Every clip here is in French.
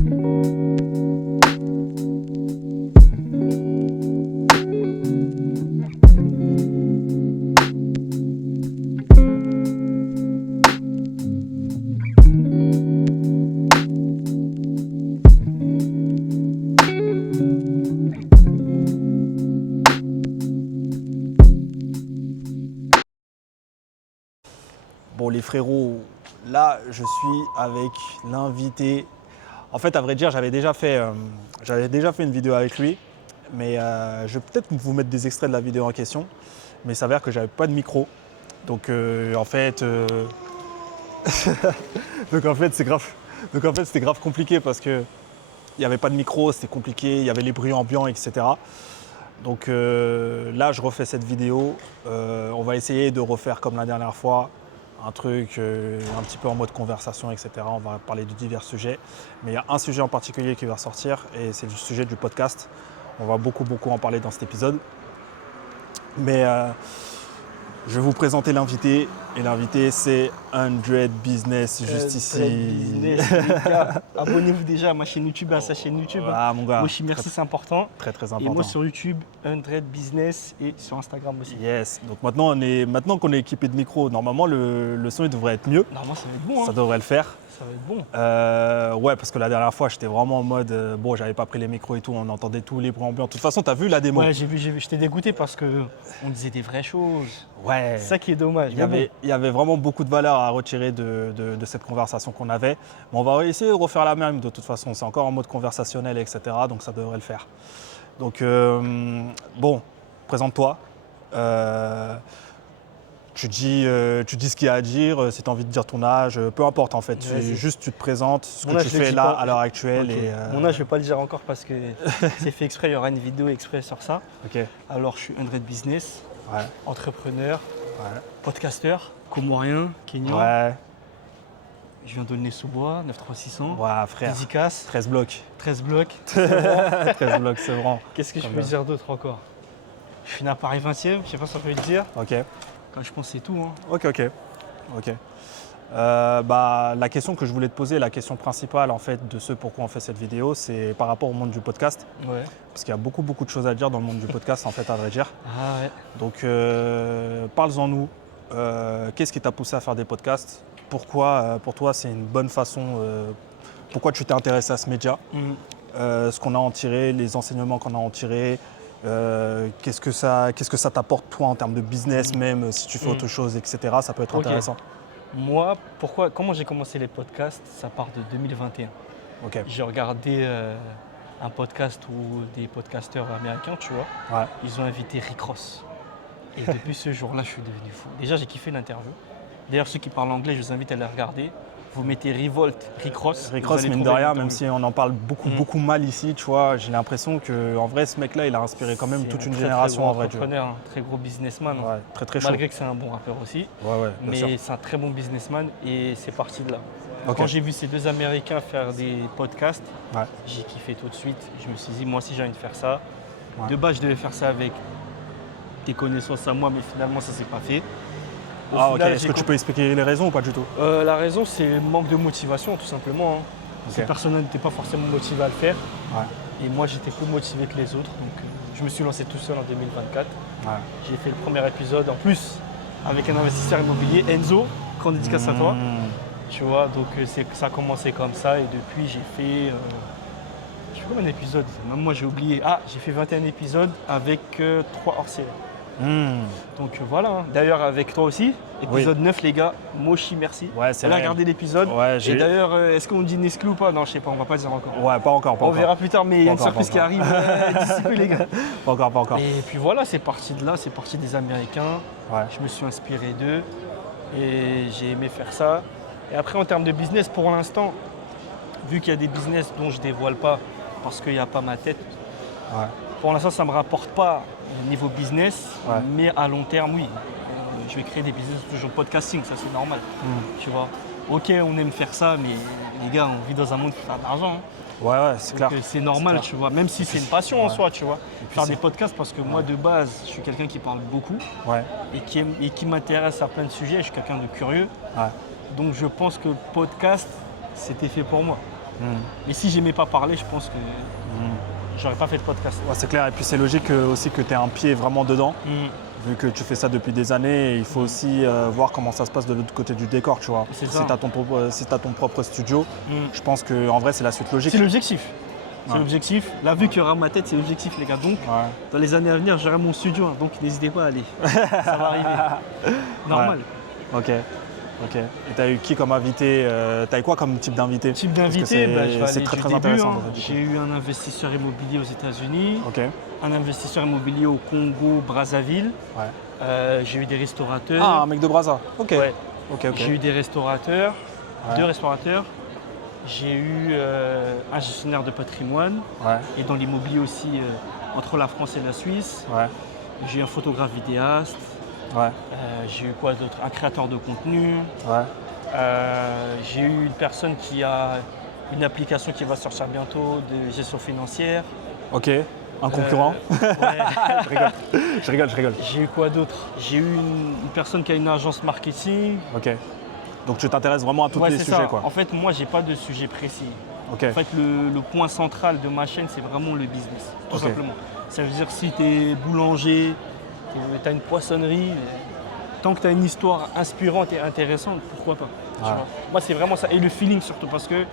Bon les frérots, là je suis avec l'invité. En fait à vrai dire j'avais déjà fait une vidéo avec lui, mais je vais peut-être vous mettre des extraits de la vidéo en question, mais il s'avère que j'avais pas de micro. Donc en fait c'était grave compliqué parce que il n'y avait pas de micro, c'était compliqué, il y avait les bruits ambiants, etc. Donc là je refais cette vidéo, on va essayer de refaire comme la dernière fois, un truc un petit peu en mode conversation, etc. On va parler de divers sujets, mais il y a un sujet en particulier qui va sortir et c'est le sujet du podcast. On va beaucoup en parler dans cet épisode. Mais je vais vous présenter l'invité et l'invité c'est 100 Business juste ici. Business, les gars, abonnez-vous déjà à ma chaîne YouTube, à sa chaîne YouTube. Ah mon gars. Moshi, merci, c'est important. Très important. Et moi sur YouTube, 100 Business et sur Instagram aussi. Yes. Donc maintenant qu'on est équipé de micros, normalement le son il devrait être mieux. Normalement ça va être bon. Ça devrait le faire. Ça va être bon. Ouais, parce que la dernière fois j'étais vraiment en mode bon, j'avais pas pris les micros et tout, on entendait tous les bruits ambiants. De toute façon, t'as vu la démo? Ouais, j'ai vu, j'étais dégoûté parce qu'on disait des vraies choses. Ouais. C'est ça qui est dommage. Il y avait vraiment beaucoup de valeur à retirer de cette conversation qu'on avait. Mais on va essayer de refaire la même de toute façon. C'est encore en mode conversationnel, etc. Donc ça devrait le faire. Donc bon, présente-toi. Tu dis ce qu'il y a à dire, si tu as envie de dire ton âge, peu importe en fait. Juste tu te présentes, ce que tu fais là à l'heure actuelle. Okay. Mon âge je ne vais pas le dire encore parce que c'est fait exprès, il y aura une vidéo exprès sur ça. Okay. Alors je suis 100 Business, ouais. Entrepreneur, ouais. Podcasteur, comorien, kenyan. Ouais. Je viens d'Aulnay-sous-Bois, 93600. Ouais, frère. Dédicace. 13 blocs. 13 blocs. 13 blocs, c'est vrai. Qu'est-ce que je peux dire d'autre encore? Je suis né à Paris 20e, je sais pas si on peut le dire. Ok. Quand je pense c'est tout. Hein. Ok. La question que je voulais te poser, la question principale en fait de ce pourquoi on fait cette vidéo, c'est par rapport au monde du podcast. Ouais. Parce qu'il y a beaucoup de choses à dire dans le monde du podcast en fait à vrai dire. Ah ouais. Donc parle-en nous. Qu'est-ce qui t'a poussé à faire des podcasts? Pourquoi pour toi c'est une bonne façon, pourquoi tu t'es intéressé à ce média, ce qu'on a en tiré, les enseignements qu'on a en tiré, qu'est-ce que ça t'apporte toi en termes de business, même si tu fais autre chose, etc. Ça peut être intéressant. Moi, comment j'ai commencé les podcasts? Ça part de 2021. Okay. J'ai regardé un podcast où des podcasteurs américains, tu vois, ils ont invité Rick Ross. Et depuis ce jour-là, je suis devenu fou. Déjà, j'ai kiffé l'interview. D'ailleurs, ceux qui parlent anglais, je vous invite à les regarder. Vous mettez Revolt, Rick Ross. Rick Ross, mine de rien, même si on en parle beaucoup mal ici, tu vois, j'ai l'impression qu'en vrai, ce mec-là, il a inspiré quand même toute une génération en vrai. C'est un entrepreneur, un très gros businessman. Ouais, très chaud. Malgré que c'est un bon rappeur aussi. Mais c'est un très bon businessman et c'est parti de là. Quand j'ai vu ces deux Américains faire des podcasts, j'ai kiffé tout de suite. Je me suis dit, moi aussi, j'ai envie de faire ça. De base, je devais faire ça avec des connaissances à moi, mais finalement, ça ne s'est pas fait. Est-ce que tu peux expliquer les raisons ou pas du tout? La raison, c'est le manque de motivation, tout simplement. Hein. Ces personnes n'étaient pas forcément motivées à le faire. Et moi, j'étais plus motivé que les autres. Donc, je me suis lancé tout seul en 2024. J'ai fait le premier épisode, en plus, avec un investisseur immobilier, Enzo, grande dédicace à toi. Tu vois, donc ça a commencé comme ça. Et depuis, j'ai fait combien d'épisodes? Même moi, j'ai oublié. J'ai fait 21 épisodes avec 3 hors-série. Donc voilà, hein. D'ailleurs avec toi aussi, épisode 9 les gars, Moshi merci. On a regardé l'épisode. Et d'ailleurs, est-ce qu'on dit Nesclou ou pas? Non, je sais pas, on va pas dire encore. Ouais, pas encore. On verra plus tard, mais il y a une surprise qui arrive d'ici peu les gars. Pas encore. Et puis voilà, c'est parti de là, c'est parti des Américains. Je me suis inspiré d'eux et j'ai aimé faire ça. Et après en termes de business, pour l'instant, vu qu'il y a des business dont je dévoile pas parce qu'il n'y a pas ma tête, pour l'instant ça ne me rapporte pas niveau business, mais à long terme, oui. Je vais créer des business toujours podcasting, ça c'est normal. Tu vois. Ok, on aime faire ça, mais les gars, on vit dans un monde qui fait de l'argent. Hein. C'est clair. C'est normal, tu vois. Même si c'est une passion en soi, tu vois. Faire des podcasts, parce que moi, de base, je suis quelqu'un qui parle beaucoup et qui m'intéresse à plein de sujets. Je suis quelqu'un de curieux. Donc, je pense que podcast, c'était fait pour moi. Mais si j'aimais pas parler, je pense que j'aurais pas fait de podcast. Ouais, c'est clair. Et puis c'est logique aussi que tu aies un pied vraiment dedans. Vu que tu fais ça depuis des années, il faut aussi voir comment ça se passe de l'autre côté du décor, tu vois. Si tu as ton propre studio, je pense qu'en vrai, c'est la suite logique. C'est l'objectif. C'est l'objectif. La vue qu'il y aura dans ma tête, c'est l'objectif, les gars. Donc, dans les années à venir, j'aurai mon studio. Hein, donc, n'hésitez pas à aller. Ça va arriver. Normal. Ok. Et tu as eu qui comme invité Tu as eu quoi comme type d'invité? Type d'invité, c'est très intéressant. J'ai eu un investisseur immobilier aux États-Unis, un investisseur immobilier au Congo, Brazzaville. J'ai eu des restaurateurs. Ah, un mec de Brazza. Ok. J'ai eu des restaurateurs, 2 restaurateurs. J'ai eu un gestionnaire de patrimoine et dans l'immobilier aussi entre la France et la Suisse. J'ai eu un photographe vidéaste. J'ai eu quoi d'autre? Un créateur de contenu. J'ai eu une personne qui a une application qui va sortir bientôt de gestion financière. Ok, un concurrent. Je rigole. J'ai eu quoi d'autre? J'ai eu une personne qui a une agence marketing. Ok. Donc tu t'intéresses vraiment à tous les sujets, quoi. En fait, moi, j'ai pas de sujet précis. En fait, le point central de ma chaîne, c'est vraiment le business, tout simplement. Ça veut dire si tu es boulanger, tu as une poissonnerie, tant que tu as une histoire inspirante et intéressante, pourquoi pas, tu vois. Moi, c'est vraiment ça. Et le feeling surtout, parce que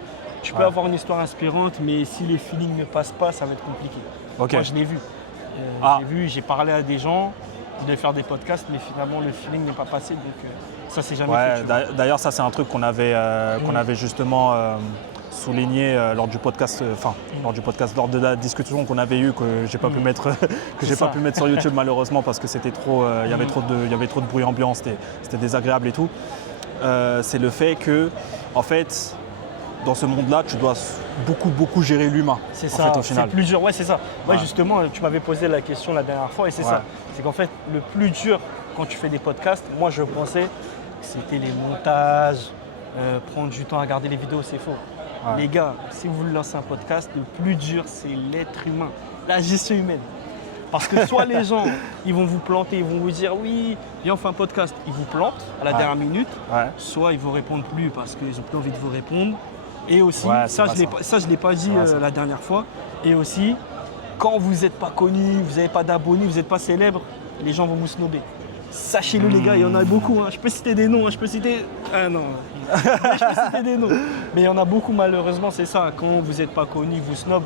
tu peux avoir une histoire inspirante, mais si les feelings ne passent pas, ça va être compliqué. Moi, je l'ai vu. J'ai parlé à des gens, ils devaient faire des podcasts, mais finalement, le feeling n'est pas passé. Donc, ça, c'est jamais fait. D'ailleurs, ça, c'est un truc qu'on avait justement souligné lors du podcast, lors de la discussion qu'on avait eue, que j'ai pas pu mettre, sur YouTube malheureusement parce que c'était trop, il y avait trop de bruit ambiant, c'était désagréable et tout. C'est le fait que, en fait, dans ce monde-là, tu dois beaucoup gérer l'humain. C'est ça, au final. C'est plus dur, c'est ça. Ouais, justement, tu m'avais posé la question la dernière fois et c'est ça. C'est qu'en fait, le plus dur quand tu fais des podcasts, moi je pensais que c'était les montages, prendre du temps à regarder les vidéos, c'est faux. Les gars, si vous voulez lancer un podcast, le plus dur, c'est l'être humain, la gestion humaine. Parce que soit les gens, ils vont vous planter, ils vont vous dire oui, viens on fait un podcast, ils vous plantent à la dernière minute, soit ils ne vous répondent plus parce qu'ils n'ont plus envie de vous répondre. Et aussi, ça je ne l'ai pas dit la dernière fois, et aussi, quand vous n'êtes pas connu, vous n'avez pas d'abonnés, vous n'êtes pas célèbre, les gens vont vous snobber. Sachez-le les gars, il y en a beaucoup. Je peux citer des noms, je peux citer... Ah non, je peux citer des noms. Mais il y en a beaucoup malheureusement, c'est ça. Quand vous n'êtes pas connu, vous snob.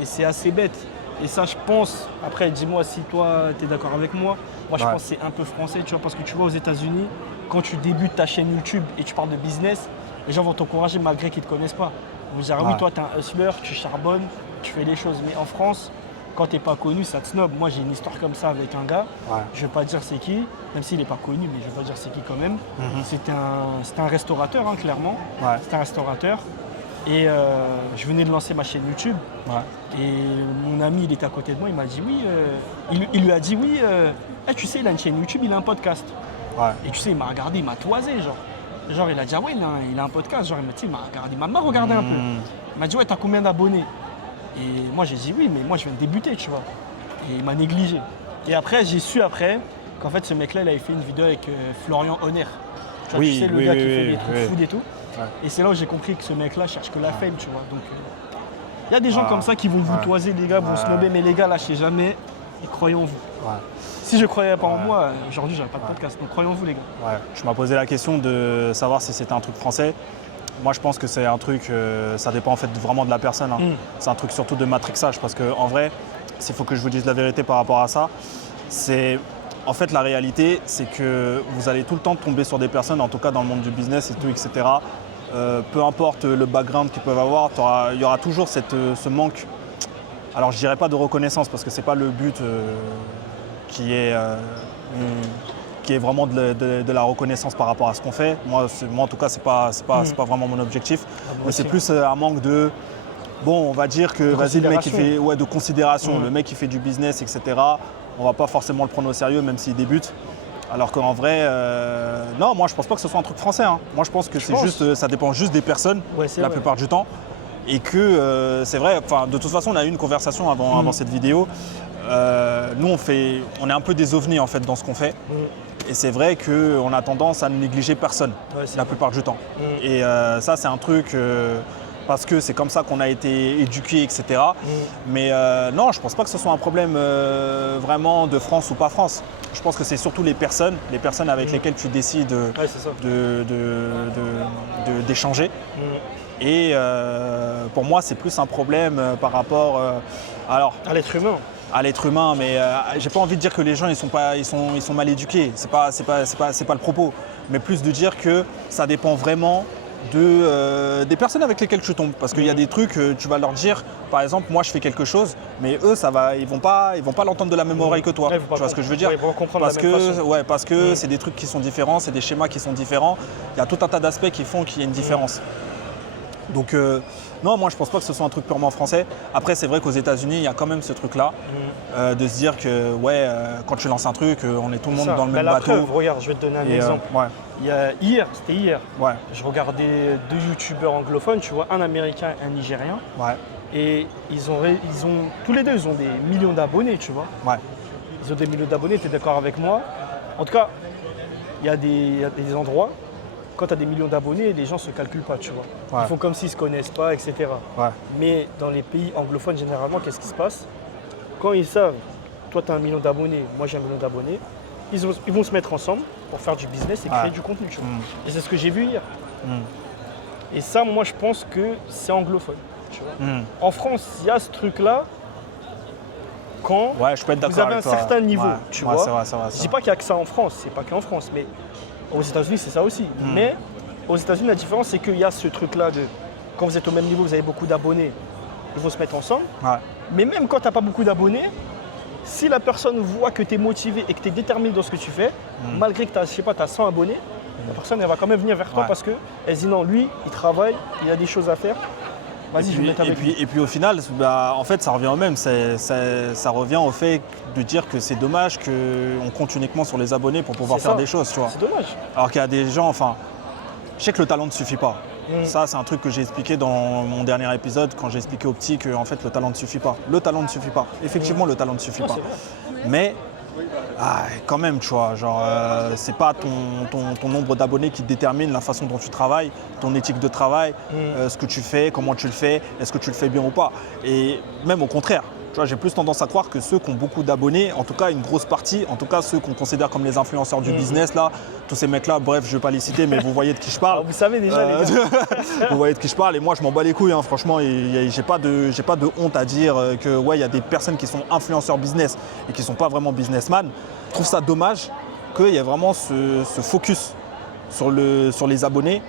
Et c'est assez bête. Et ça, je pense, après dis-moi si toi, tu es d'accord avec moi. Moi, je pense que c'est un peu français, tu vois, parce que tu vois, aux États-Unis, quand tu débutes ta chaîne YouTube et tu parles de business, les gens vont t'encourager malgré qu'ils ne te connaissent pas. Ils vont dire, oui, toi, tu es un hustler, tu charbonnes, tu fais les choses. Mais en France, quand tu n'es pas connu, ça te snob. Moi, j'ai une histoire comme ça avec un gars. Je ne vais pas dire c'est qui, même s'il n'est pas connu, mais je ne vais pas dire c'est qui quand même. C'était un restaurateur, clairement. C'était un restaurateur. Et je venais de lancer ma chaîne YouTube. Et mon ami, il était à côté de moi, il m'a dit oui. Il lui a dit oui, tu sais, il a une chaîne YouTube, il a un podcast. Et tu sais, il m'a regardé, il m'a toisé, genre il a dit ah ouais, il a un podcast. Genre, il m'a regardé, il m'a regardé un peu. Il m'a dit ouais, t'as combien d'abonnés? Et moi j'ai dit oui, mais moi je viens de débuter, tu vois. Et il m'a négligé. Et après, j'ai su qu'en fait ce mec-là, il avait fait une vidéo avec Florian Honner. Tu vois, tu sais, le gars qui fait des trucs fous et tout. Et c'est là où j'ai compris que ce mec-là cherche que la fame, tu vois. Donc il y a des gens comme ça qui vont vous toiser, les gars, vont snobber, mais les gars, lâchez jamais et croyez en vous. Si je croyais pas en moi, aujourd'hui j'aurais pas de podcast. Donc croyez en vous, les gars. Tu m'as posé la question de savoir si c'était un truc français. Moi, je pense que c'est un truc, ça dépend en fait vraiment de la personne. C'est un truc surtout de matrixage parce qu'en vrai, s'il faut que je vous dise la vérité par rapport à ça, c'est en fait la réalité, c'est que vous allez tout le temps tomber sur des personnes, en tout cas dans le monde du business et tout, etc. Peu importe le background qu'ils peuvent avoir, il y aura toujours ce manque. Alors, je dirais pas de reconnaissance parce que c'est pas le but qui est vraiment de la reconnaissance par rapport à ce qu'on fait. Moi en tout cas, c'est pas vraiment mon objectif. Mais c'est plus un manque de, bon, on va dire que vas-y, le mec qui fait de considération, le mec qui fait du business, etc. On va pas forcément le prendre au sérieux même s'il débute. Alors qu'en vrai, non, moi je pense pas que ce soit un truc français. Moi je pense que ça dépend juste des personnes la plupart du temps. Et que c'est vrai, de toute façon on a eu une conversation avant cette vidéo. Nous on est un peu des ovnis en fait dans ce qu'on fait. Et c'est vrai qu'on a tendance à ne négliger personne la plupart du temps. Et ça c'est un truc, parce que c'est comme ça qu'on a été éduqué, etc. Mais non, je pense pas que ce soit un problème vraiment de France ou pas France. Je pense que c'est surtout les personnes avec lesquelles tu décides d'échanger. Et pour moi, c'est plus un problème par rapport à l'être humain. À l'être humain, mais j'ai pas envie de dire que les gens ils sont mal éduqués. C'est pas le propos, mais plus de dire que ça dépend vraiment des personnes avec lesquelles tu tombes. Parce qu'il y a des trucs, tu vas leur dire, par exemple, moi je fais quelque chose, mais eux ils vont pas l'entendre de la même oreille que toi. Tu vois ce que je veux dire? Ils vont comprendre de la même façon. Parce que c'est des trucs qui sont différents, c'est des schémas qui sont différents. Il y a tout un tas d'aspects qui font qu'il y a une différence. Donc non, moi je pense pas que ce soit un truc purement français. Après c'est vrai qu'aux États-Unis il y a quand même ce truc-là de se dire que quand tu lances un truc, on est tout le monde dans le même bateau. Preuve, regarde, je vais te donner un exemple. C'était hier. Ouais. Je regardais 2 youtubeurs anglophones, tu vois, un américain et un nigérien. Ouais. Et ils ont tous les deux ils ont des millions d'abonnés, tu vois. Ouais. Ils ont des millions d'abonnés, tu es d'accord avec moi? En tout cas, il y a des endroits. Quand tu as des millions d'abonnés, les gens ne se calculent pas, tu vois. Ouais. Ils font comme s'ils ne se connaissent pas, etc. Ouais. Mais dans les pays anglophones, généralement, qu'est-ce qui se passe? Quand ils savent, toi tu as 1 million d'abonnés, moi j'ai 1 million d'abonnés, ils vont se mettre ensemble pour faire du business et créer du contenu, tu vois. Et c'est ce que j'ai vu hier. Et ça, moi je pense que c'est anglophone, tu vois. En France, il y a ce truc-là quand je peux être vous avez un certain niveau, tu vois. C'est vrai, je ne dis pas qu'il n'y a que ça en France, c'est pas qu'en France, mais aux États-Unis, c'est ça aussi. Mais aux États-Unis, la différence, c'est qu'il y a ce truc-là de quand vous êtes au même niveau, vous avez beaucoup d'abonnés, ils vont se mettre ensemble. Ouais. Mais même quand tu n'as pas beaucoup d'abonnés, si la personne voit que tu es motivé et que tu es déterminé dans ce que tu fais, malgré que tu as 100 abonnés, la personne elle va quand même venir vers toi parce qu'elle se dit non, lui, il travaille, il a des choses à faire. Vas-y, je vais mettre avec lui. Et puis au final, en fait, ça revient au même. Ça revient au fait de dire que c'est dommage qu'on compte uniquement sur les abonnés pour pouvoir faire des choses, tu vois. C'est dommage. Alors qu'il y a des gens, je sais que le talent ne suffit pas. Ça, c'est un truc que j'ai expliqué dans mon dernier épisode quand j'ai expliqué au petit que en fait, le talent ne suffit pas. Le talent ne suffit pas. Effectivement, le talent ne suffit pas. Mais quand même, tu vois, c'est pas ton nombre d'abonnés qui détermine la façon dont tu travailles, ton éthique de travail, ce que tu fais, comment tu le fais, est-ce que tu le fais bien ou pas. Et même au contraire, tu vois, j'ai plus tendance à croire que ceux qui ont beaucoup d'abonnés, en tout cas une grosse partie, en tout cas ceux qu'on considère comme les influenceurs du business, là, tous ces mecs-là, bref, je vais pas les citer, mais vous voyez de qui je parle. Vous savez déjà, les gars. Vous voyez de qui je parle, et moi je m'en bats les couilles, franchement, j'ai pas de honte à dire que il y a des personnes qui sont influenceurs business et qui sont pas vraiment businessmen. Je trouve ça dommage qu'il y ait vraiment ce focus sur les abonnés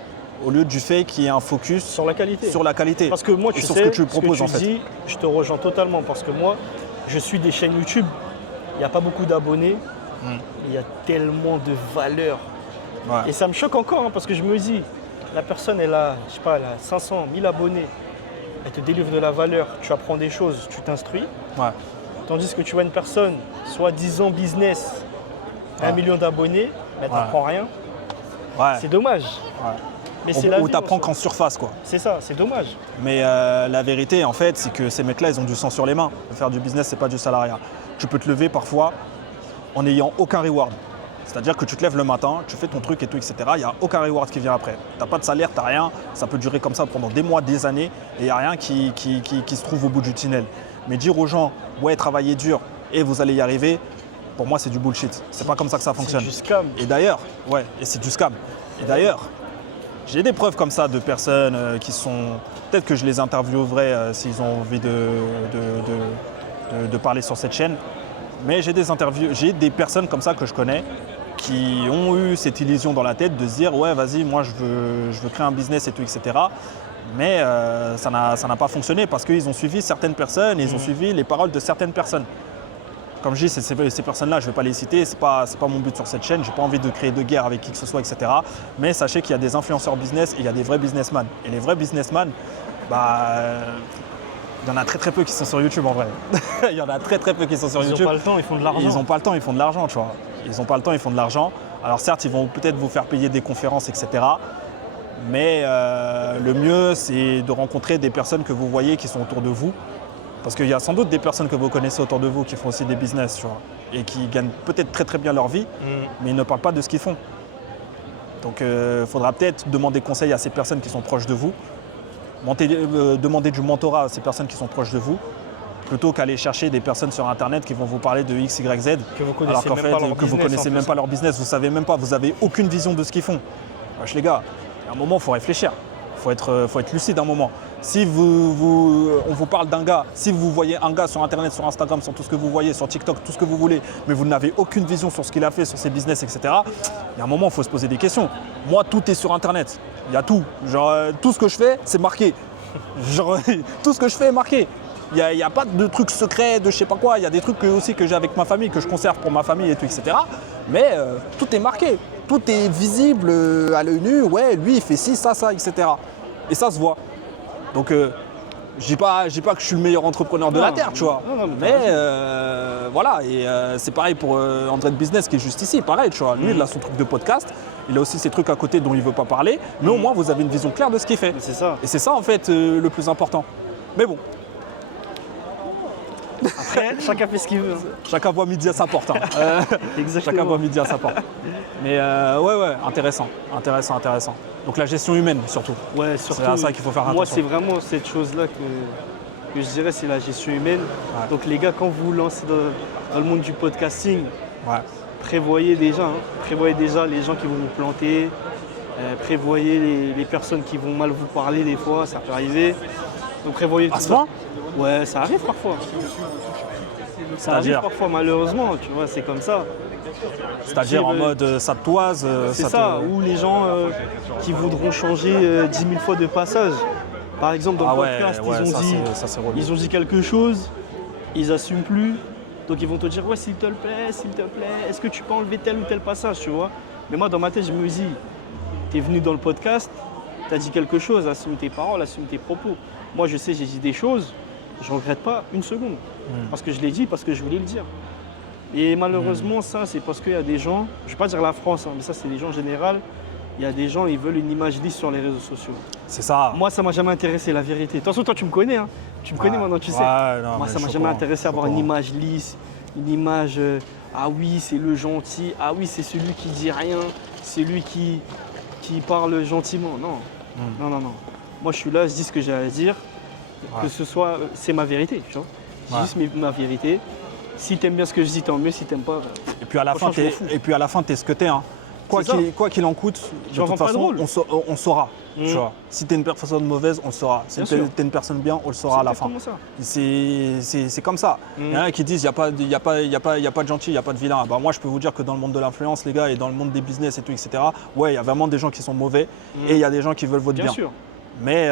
au lieu du fait qu'il y ait un focus sur la qualité. Parce que moi, sur ce que tu proposes en fait. Dis, je te rejoins totalement parce que moi, je suis des chaînes YouTube. Il n'y a pas beaucoup d'abonnés, mais il y a tellement de valeur. Ouais. Et ça me choque encore parce que je me dis, la personne, elle a 500, 1000 abonnés. Elle te délivre de la valeur, tu apprends des choses, tu t'instruis. Ouais. Tandis que tu vois une personne, soi-disant business, 1 million d'abonnés, mais elle t'apprend rien. Ouais. C'est dommage. Ouais. Mais c'est la vie. Ou t'apprends qu'en surface, quoi. C'est ça, c'est dommage. Mais la vérité, en fait, c'est que ces mecs-là, ils ont du sang sur les mains. Faire du business, c'est pas du salariat. Tu peux te lever parfois en n'ayant aucun reward. C'est-à-dire que tu te lèves le matin, tu fais ton truc et tout, etc. Il n'y a aucun reward qui vient après. Tu n'as pas de salaire, tu n'as rien. Ça peut durer comme ça pendant des mois, des années. Et il n'y a rien qui se trouve au bout du tunnel. Mais dire aux gens, ouais, travaillez dur et vous allez y arriver, pour moi, c'est du bullshit. C'est pas comme ça que ça fonctionne. C'est du scam. Et d'ailleurs, c'est du scam. Et d'ailleurs, j'ai des preuves comme ça de personnes qui sont... Peut-être que je les interviewerai s'ils ont envie de parler sur cette chaîne. Mais j'ai des personnes comme ça que je connais qui ont eu cette illusion dans la tête de se dire ouais vas-y moi je veux créer un business et tout etc. Mais ça n'a pas fonctionné parce qu'ils ont suivi certaines personnes et ils ont suivi les paroles de certaines personnes. Comme je dis, ces personnes-là, je ne vais pas les citer, c'est pas mon but sur cette chaîne, je n'ai pas envie de créer de guerre avec qui que ce soit, etc. Mais sachez qu'il y a des influenceurs business et il y a des vrais businessmen. Et les vrais businessmen, il y en a très très peu qui sont sur YouTube en vrai. Il y en a très très peu qui sont sur YouTube. Ils n'ont pas le temps, ils font de l'argent. Ils n'ont pas le temps, ils font de l'argent, tu vois. Ils n'ont pas le temps, ils font de l'argent. Alors certes, ils vont peut-être vous faire payer des conférences, etc. Mais le mieux, c'est de rencontrer des personnes que vous voyez qui sont autour de vous. Parce qu'il y a sans doute des personnes que vous connaissez autour de vous qui font aussi des business, tu vois, et qui gagnent peut-être très très bien leur vie, mais ils ne parlent pas de ce qu'ils font. Donc il faudra peut-être demander conseil à ces personnes qui sont proches de vous Demandez du mentorat à ces personnes qui sont proches de vous, plutôt qu'aller chercher des personnes sur Internet qui vont vous parler de X, Y, Z, Que vous connaissez alors qu'en même fait, pas leur que vous business, connaissez en même plus. pas leur business, vous savez même pas, vous avez aucune vision de ce qu'ils font. Wesh, les gars, à un moment, il faut réfléchir. Faut être lucide un moment. Si on vous parle d'un gars, si vous voyez un gars sur Internet, sur Instagram, sur tout ce que vous voyez, sur TikTok, tout ce que vous voulez, mais vous n'avez aucune vision sur ce qu'il a fait, sur ses business, etc., il y a un moment, il faut se poser des questions. Moi, tout est sur Internet. Il y a tout. Genre, tout ce que je fais, c'est marqué. Genre, tout ce que je fais est marqué. Il n'y a pas de trucs secrets, de je sais pas quoi. Il y a des trucs aussi que j'ai avec ma famille, que je conserve pour ma famille et tout, etc. Mais tout est marqué. Tout est visible à l'œil nu. Ouais, lui, il fait ci, ça, etc. Et ça se voit. Donc, je dis pas que je suis le meilleur entrepreneur de la Terre, tu vois. Non, mais voilà, et c'est pareil pour André de Business qui est juste ici, pareil, tu vois. Lui, il a son truc de podcast. Il a aussi ses trucs à côté dont il ne veut pas parler. Mais au moins, vous avez une vision claire de ce qu'il fait. C'est ça. Et c'est ça, en fait, le plus important. Mais bon. Après, chacun fait ce qu'il veut. Chacun voit midi à sa porte. Exactement. Chacun voit midi à sa porte. Mais ouais, intéressant. Donc la gestion humaine surtout. Ouais, surtout. C'est à ça qu'il faut faire attention. Moi, c'est vraiment cette chose-là que je dirais, c'est la gestion humaine. Ouais. Donc les gars, quand vous vous lancez dans le monde du podcasting, Ouais. prévoyez déjà les gens qui vont vous planter, prévoyez les personnes qui vont mal vous parler des fois, ça peut arriver. Donc prévoyez À tout ce ça. point ? Ouais, ça arrive parfois. Ça arrive C'est-à-dire parfois, malheureusement, tu vois, c'est comme ça. C'est-à-dire en mode ça te toise. C'est ça, ou les gens qui voudront changer 10 000 fois de passage. Par exemple, dans le podcast, ils ont dit quelque chose, ils n'assument plus. Donc ils vont te dire, ouais, s'il te plaît, est-ce que tu peux enlever tel ou tel passage, tu vois. Mais moi, dans ma tête, je me dis, t'es venu dans le podcast, t'as dit quelque chose, assume tes paroles, assume tes propos. Moi, je sais, j'ai dit des choses, je ne regrette pas une seconde. Parce que je l'ai dit, parce que je voulais le dire. Et malheureusement, ça, c'est parce qu'il y a des gens, je ne vais pas dire la France, mais ça, c'est les gens en général, il y a des gens, ils veulent une image lisse sur les réseaux sociaux. C'est ça. Moi, ça ne m'a jamais intéressé, la vérité. De toute façon, toi, tu me connais, hein. Tu me connais maintenant, tu sais. Non, Moi, ça ne m'a jamais intéressé à avoir une image lisse, une image, ah oui, c'est le gentil, ah oui, c'est celui qui dit rien, c'est lui qui parle gentiment. Non. Non. Moi, je suis là, je dis ce que j'ai à dire, que ce soit, c'est ma vérité, tu vois. Je dis ma vérité. Si t'aimes bien ce que je dis, tant mieux. Si t'aimes pas, Et puis à la fin, t'es ce que t'es. Hein. Quoi qu'il en coûte, de toute façon, on saura. Tu vois. Si t'es une personne mauvaise, on le saura. Si t'es une personne bien, on le saura à la fin. C'est comme ça. Il y en a qui disent il n'y a pas de gentil, il n'y a pas de vilain. Bah, moi, je peux vous dire que dans le monde de l'influence, les gars, et dans le monde des business et tout, etc., ouais, il y a vraiment des gens qui sont mauvais et il y a des gens qui veulent votre bien. Bien sûr. Mais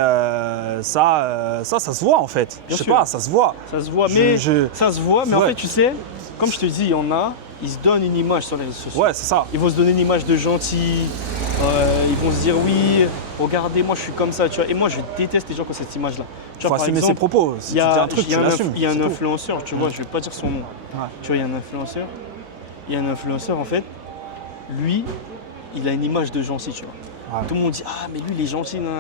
ça se voit en fait. Je sais pas, ça se voit. Ça se voit, mais en fait, tu sais, comme je te dis, il y en a, ils se donnent une image sur les réseaux sociaux. Ouais, c'est ça. Ils vont se donner une image de gentil, ils vont se dire oui, regardez, moi je suis comme ça, tu vois. Et moi, je déteste les gens qui ont cette image-là. Il faut assumer ses propos. Si tu dis un truc, tu l'assumes. Il y a un influenceur, tu vois, je vais pas dire son nom. Ouais. Tu vois, il y a un influenceur, en fait, lui, il a une image de gentil, tu vois. Ouais. Tout le monde dit, ah, mais lui, il est gentil, non.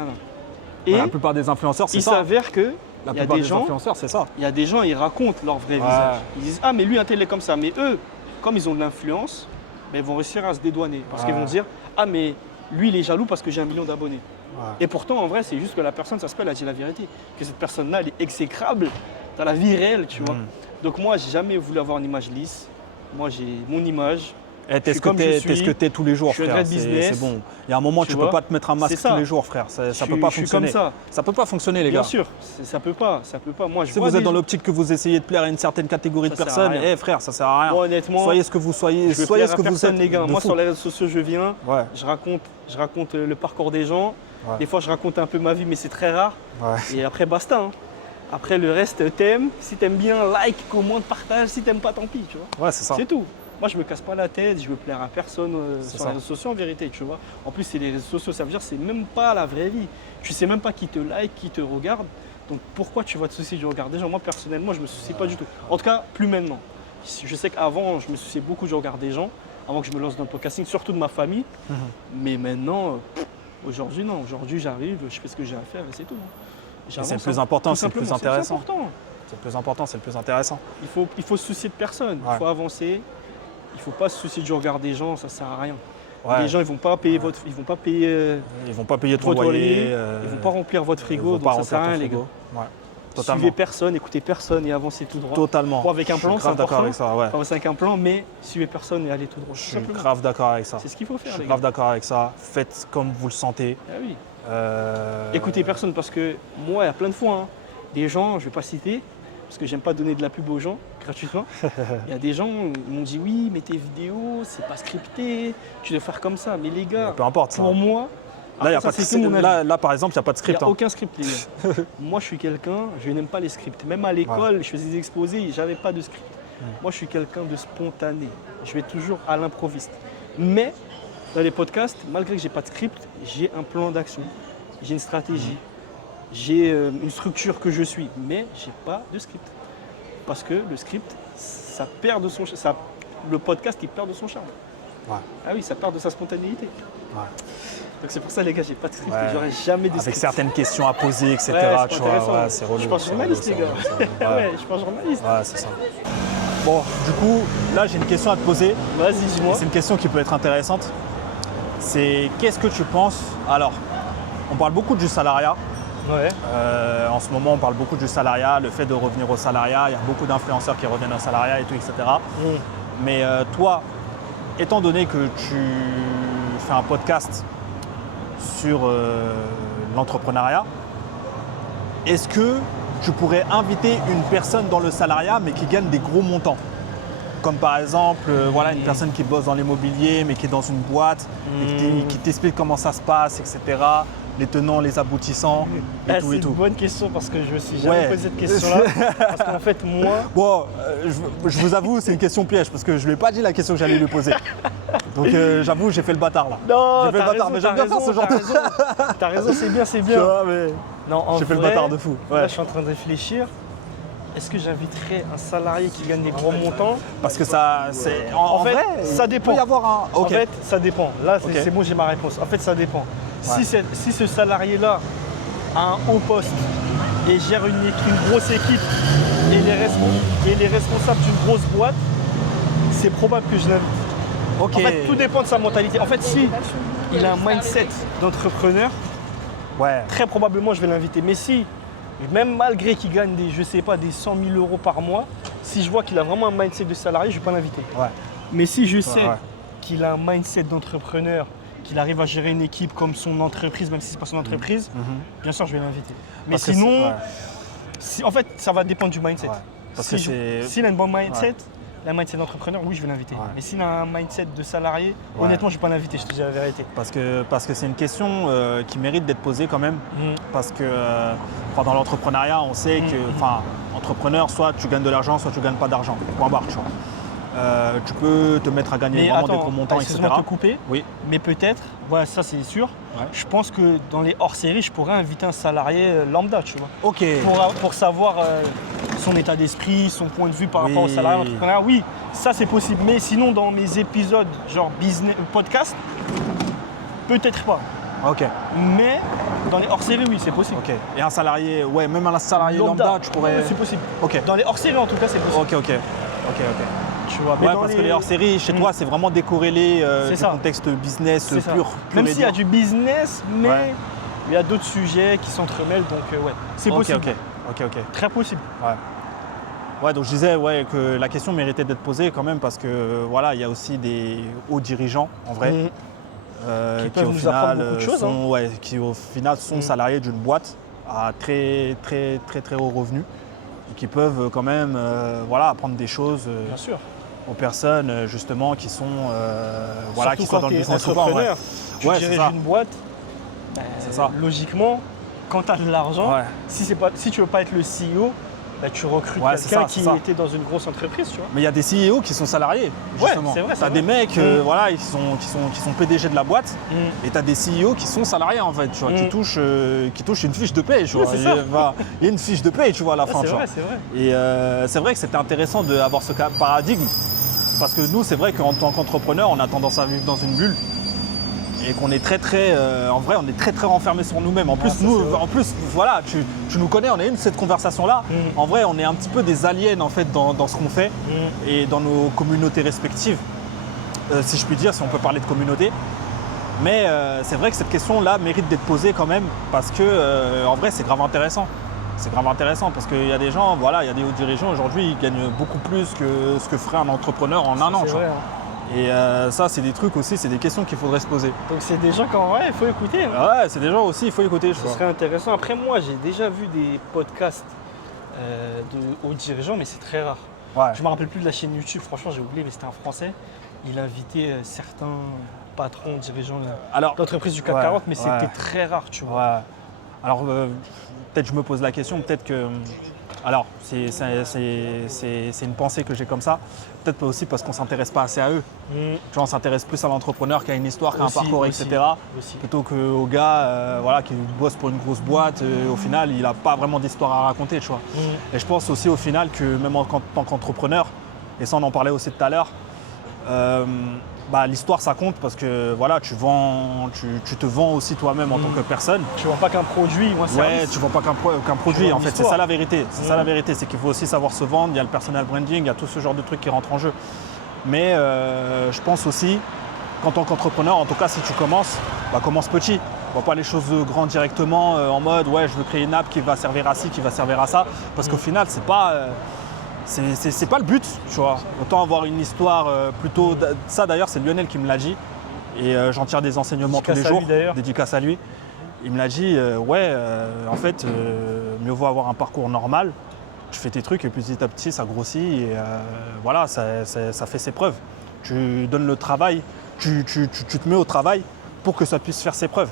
Et la plupart des influenceurs, c'est ça. Il s'avère que la plupart des influenceurs, c'est ça. Il y a des gens, ils racontent leur vrai visage. Ils disent, ah, mais lui, un tel est comme ça. Mais eux, comme ils ont de l'influence, ben, ils vont réussir à se dédouaner. Parce qu'ils vont dire, ah, mais lui, il est jaloux parce que j'ai 1 million d'abonnés. Et pourtant, en vrai, c'est juste que la personne, ça s'appelle, elle a dit la vérité. Que cette personne-là, elle est exécrable dans la vie réelle, tu vois. Donc moi, j'ai jamais voulu avoir une image lisse. Moi, j'ai mon image. T'es ce que t'es tous les jours, frère. C'est bon. Il y a un moment, tu peux pas te mettre un masque tous les jours, frère. Ça peut pas fonctionner. Ça peut pas fonctionner, les gars. Bien sûr, ça peut pas. Moi, si vous êtes dans l'optique que vous essayez de plaire à une certaine catégorie de personnes, frère, ça sert à rien. Moi, honnêtement, soyez ce que vous soyez. Soyez ce que vous êtes, les gars. Moi, sur les réseaux sociaux, je viens, je raconte le parcours des gens. Des fois, je raconte un peu ma vie, mais c'est très rare. Et après, basta. Hein. Après, le reste, t'aimes. Si t'aimes bien, like, commente, partage. Si t'aimes pas, tant pis, tu vois. Ouais, c'est ça. C'est tout. Moi, je me casse pas la tête, je veux plaire à personne sur les réseaux sociaux en vérité, tu vois. En plus, c'est les réseaux sociaux, ça veut dire que c'est même pas la vraie vie. Tu sais même pas qui te like, qui te regarde. Donc pourquoi tu vas te soucier du regard des gens? Moi, personnellement, je me soucie pas du tout. En tout cas, plus maintenant. Je sais qu'avant, je me souciais beaucoup du regard des gens, avant que je me lance dans le podcasting, surtout de ma famille. Mais maintenant, aujourd'hui, non. Aujourd'hui, j'arrive, je fais ce que j'ai à faire et c'est tout. C'est le plus important, c'est le plus intéressant. C'est le plus important, c'est le plus intéressant. Il faut se soucier de personne, il faut avancer. Il ne faut pas se soucier du regard des gens, ça ne sert à rien. Ouais. Les gens, ils vont pas payer ils vont pas payer ton votre loyer. Ils vont pas remplir votre frigo, vont pas donc ça sert à remplir rien, ton les gars. frigo. Ouais. Totalement. Suivez personne, écoutez personne et avancez tout droit. Totalement. Bon, avec un plan, je suis grave d'accord avec ça. Ouais. Avancer avec un plan, mais suivez personne et allez tout droit. Je suis grave d'accord avec ça. C'est ce qu'il faut faire, Je les suis gars. grave d'accord avec ça. Faites comme vous le sentez. Ah oui. Écoutez personne, parce que moi, il y a plein de fois, hein, des gens, je ne vais pas citer, parce que j'aime pas donner de la pub aux gens gratuitement. Il y a des gens qui m'ont dit oui, mais tes vidéos, c'est pas scripté, tu dois faire comme ça. Mais les gars, peu importe ça. pour moi, Là, y a après, pas ça, de c'est que mon avis. là, par exemple, il n'y a pas de Il n'y script. a hein. aucun script, les gars. Moi, je suis quelqu'un, je n'aime pas les scripts. Même à l'école, je faisais des exposés, j'avais pas de script. Moi, je suis quelqu'un de spontané. Je vais toujours à l'improviste. Mais dans les podcasts, malgré que j'ai pas de script, j'ai un plan d'action, j'ai une stratégie, j'ai une structure que je suis, mais j'ai pas de script. Parce que le script, ça perd de son le podcast, il perd de son charme. Ouais. Ah oui, ça perd de sa spontanéité. Ouais. Donc c'est pour ça, les gars, j'ai pas de script. Ouais. J'aurais jamais de Avec script. certaines questions à poser, etc. Ouais, tu intéressant. vois, c'est relou. Je pense c'est journaliste, relou, les gars. c'est relou, ouais. Ouais, je pense journaliste. Ouais, c'est ça. Bon, du coup, là, j'ai une question à te poser. Vas-y, Et dis-moi. c'est une question qui peut être intéressante. C'est qu'est-ce que tu penses? Alors, on parle beaucoup du salariat. Ouais. En ce moment, on parle beaucoup du salariat, le fait de revenir au salariat. Il y a beaucoup d'influenceurs qui reviennent au salariat et tout, etc. Mais toi, étant donné que tu fais un podcast sur l'entrepreneuriat, est-ce que tu pourrais inviter une personne dans le salariat mais qui gagne des gros montants? Comme par exemple, voilà, une personne qui bosse dans l'immobilier mais qui est dans une boîte et qui t'explique comment ça se passe, etc. Les tenants, les aboutissants et tout C'est et une tout. bonne question parce que je me suis jamais Ouais. posé cette question-là. Parce qu'en fait, moi, Bon, je vous avoue, c'est une question piège parce que je lui ai pas dit la question que j'allais lui poser. Donc j'avoue, j'ai fait le bâtard là. non, J'ai fait le t'as bâtard, raison, mais j'aime bien faire ce genre de... T'as raison, c'est bien, c'est Tu bien. vois, mais Non, en j'ai fait le vrai, bâtard de fou. Là, Ouais. je suis en train de réfléchir. Est-ce que j'inviterais un salarié qui gagne des gros montants? Parce que ça, c'est... En fait, vrai, ça il dépend. peut y avoir un... En Ok. fait, ça dépend. Là, Ok. c'est bon, j'ai ma réponse. En fait, ça dépend. Ouais. Si ce salarié-là a un haut poste et gère une grosse équipe et il est responsable d'une grosse boîte, c'est probable que je l'invite. Ok. En fait, tout dépend de sa mentalité. En fait, si il a un mindset d'entrepreneur, Ouais. très probablement je vais l'inviter. Mais si, même malgré qu'il gagne des 100 000 euros par mois, si je vois qu'il a vraiment un mindset de salarié, je ne vais pas l'inviter. Ouais. Mais si je sais ouais. qu'il a un mindset d'entrepreneur, qu'il arrive à gérer une équipe comme son entreprise, même si ce n'est pas son entreprise, bien sûr je vais l'inviter. Mais Parce que sinon, c'est- en fait, ça va dépendre du mindset. Ouais. Parce Si que c'est... S'il a un bon mindset, un mindset d'entrepreneur, oui, je vais l'inviter. Ouais. Mais s'il a un mindset de salarié, Ouais. honnêtement, je ne vais pas l'inviter, je te dis la vérité. Parce que c'est une question qui mérite d'être posée quand même. Parce que dans l'entrepreneuriat, on sait que, entrepreneur, soit tu gagnes de l'argent, soit tu gagnes pas d'argent. Point barre, tu vois. Tu peux te mettre à gagner Mais vraiment des attends, gros montants, etc. excuse-moi de te couper, Oui. mais peut-être, voilà, ça c'est sûr, Ouais. je pense que dans les hors-séries, je pourrais inviter un salarié lambda, tu vois. Ok. Pour savoir son état d'esprit, son point de vue par rapport au Oui. salarié entrepreneur. Oui, ça c'est possible. Mais sinon, dans mes épisodes, genre business, podcast, peut-être pas. Ok. Mais dans les hors-séries, oui, c'est possible. Ok. Et un salarié, ouais, même un salarié lambda, tu pourrais... Ouais, c'est possible. Ok. Dans les hors-séries, en tout cas, c'est possible. Ok. Tu vois. Mais Ouais, dans parce que les hors-séries, chez toi, c'est vraiment décorrélé C'est du ça. contexte business C'est ça. pur. Même et s'il y a dur. du business, mais Ouais. il y a d'autres sujets qui s'entremêlent, donc ouais, c'est possible. Ok. Très possible. Ouais, donc je disais que la question méritait d'être posée quand même parce que voilà, il y a aussi des hauts dirigeants en vrai Qui peuvent nous apprendre beaucoup de choses, qui au final sont salariés d'une boîte à très haut revenu et qui peuvent quand même apprendre des choses Bien sûr. aux personnes justement qui sont Surtout qui sont quand dans le t'es business ou pas. entrepreneur, tu Ouais, c'est diriges ça. une boîte, C'est ça. logiquement, quand tu as de l'argent, Ouais. si tu veux pas être le CEO, tu recrutes Ouais, c'est quelqu'un ça, qui c'est ça. était dans une grosse entreprise, tu vois. Mais il y a des CEO qui sont salariés, justement. c'est vrai, c'est T'as vrai. des mecs qui sont PDG de la boîte et t'as des CEO qui sont salariés en fait, tu vois, qui touchent une fiche de paye, tu vois. c'est ça. Il y a une fiche de paye, tu vois, à la fin. C'est tu vois. vrai, c'est vrai. Et c'est vrai que c'était intéressant d'avoir ce paradigme parce que nous, c'est vrai qu'en tant qu'entrepreneur, on a tendance à vivre dans une bulle. Et qu'on est en vrai, on est très renfermé sur nous-mêmes. En plus, voilà, tu nous connais, on a eu cette conversation-là. En vrai, on est un petit peu des aliens en fait dans ce qu'on fait et dans nos communautés respectives, si je puis dire, si on peut parler de communauté. Mais c'est vrai que cette question-là mérite d'être posée quand même parce que en vrai c'est grave intéressant. C'est grave intéressant parce qu'il y a des gens, voilà, il y a des hauts dirigeants aujourd'hui, ils gagnent beaucoup plus que ce que ferait un entrepreneur en un an. C'est vrai, Et ça, c'est des trucs aussi, c'est des questions qu'il faudrait se poser. Donc c'est des gens qu'en vrai, il faut écouter. Hein. Ouais, c'est des gens aussi, il faut écouter. Ce serait intéressant. Après, moi, j'ai déjà vu des podcasts de hauts dirigeants, mais c'est très rare. Ouais. Je ne me rappelle plus de la chaîne YouTube, franchement, j'ai oublié, mais c'était un Français. Il invitait certains patrons, dirigeants d'entreprises du CAC 40, mais c'était très rare, tu vois. Ouais. Alors, peut-être je me pose la question, peut-être que... Alors, c'est une pensée que j'ai comme ça. Peut-être aussi parce qu'on ne s'intéresse pas assez à eux. Tu vois, on s'intéresse plus à l'entrepreneur qui a une histoire, qui a un parcours, etc. Plutôt qu'au gars voilà, qui bosse pour une grosse boîte. Au final, il n'a pas vraiment d'histoire à raconter, tu vois. Et je pense aussi au final que même en tant qu'entrepreneur, et ça on en parlait aussi tout à l'heure, l'histoire ça compte parce que voilà, tu te vends aussi toi-même en tant que personne. Tu ne vends pas qu'un produit ou un service. Ouais, tu ne vends pas qu'un produit en fait, c'est ça la vérité. C'est ça la vérité, c'est qu'il faut aussi savoir se vendre, il y a le personal branding, il y a tout ce genre de trucs qui rentrent en jeu. Mais je pense aussi qu'en tant qu'entrepreneur, en tout cas si tu commences, commence petit. Ne vois pas les choses grandes directement en mode ouais, je veux créer une app qui va servir à ci, qui va servir à ça. Parce qu'au final, c'est pas le but, tu vois. Autant avoir une histoire plutôt... Ça d'ailleurs, c'est Lionel qui me l'a dit. Et j'en tire des enseignements tous les jours. Dédicace à lui. Il me l'a dit, en fait, mieux vaut avoir un parcours normal. Tu fais tes trucs et petit à petit, ça grossit. Et voilà, ça fait ses preuves. Tu donnes le travail, tu te mets au travail pour que ça puisse faire ses preuves.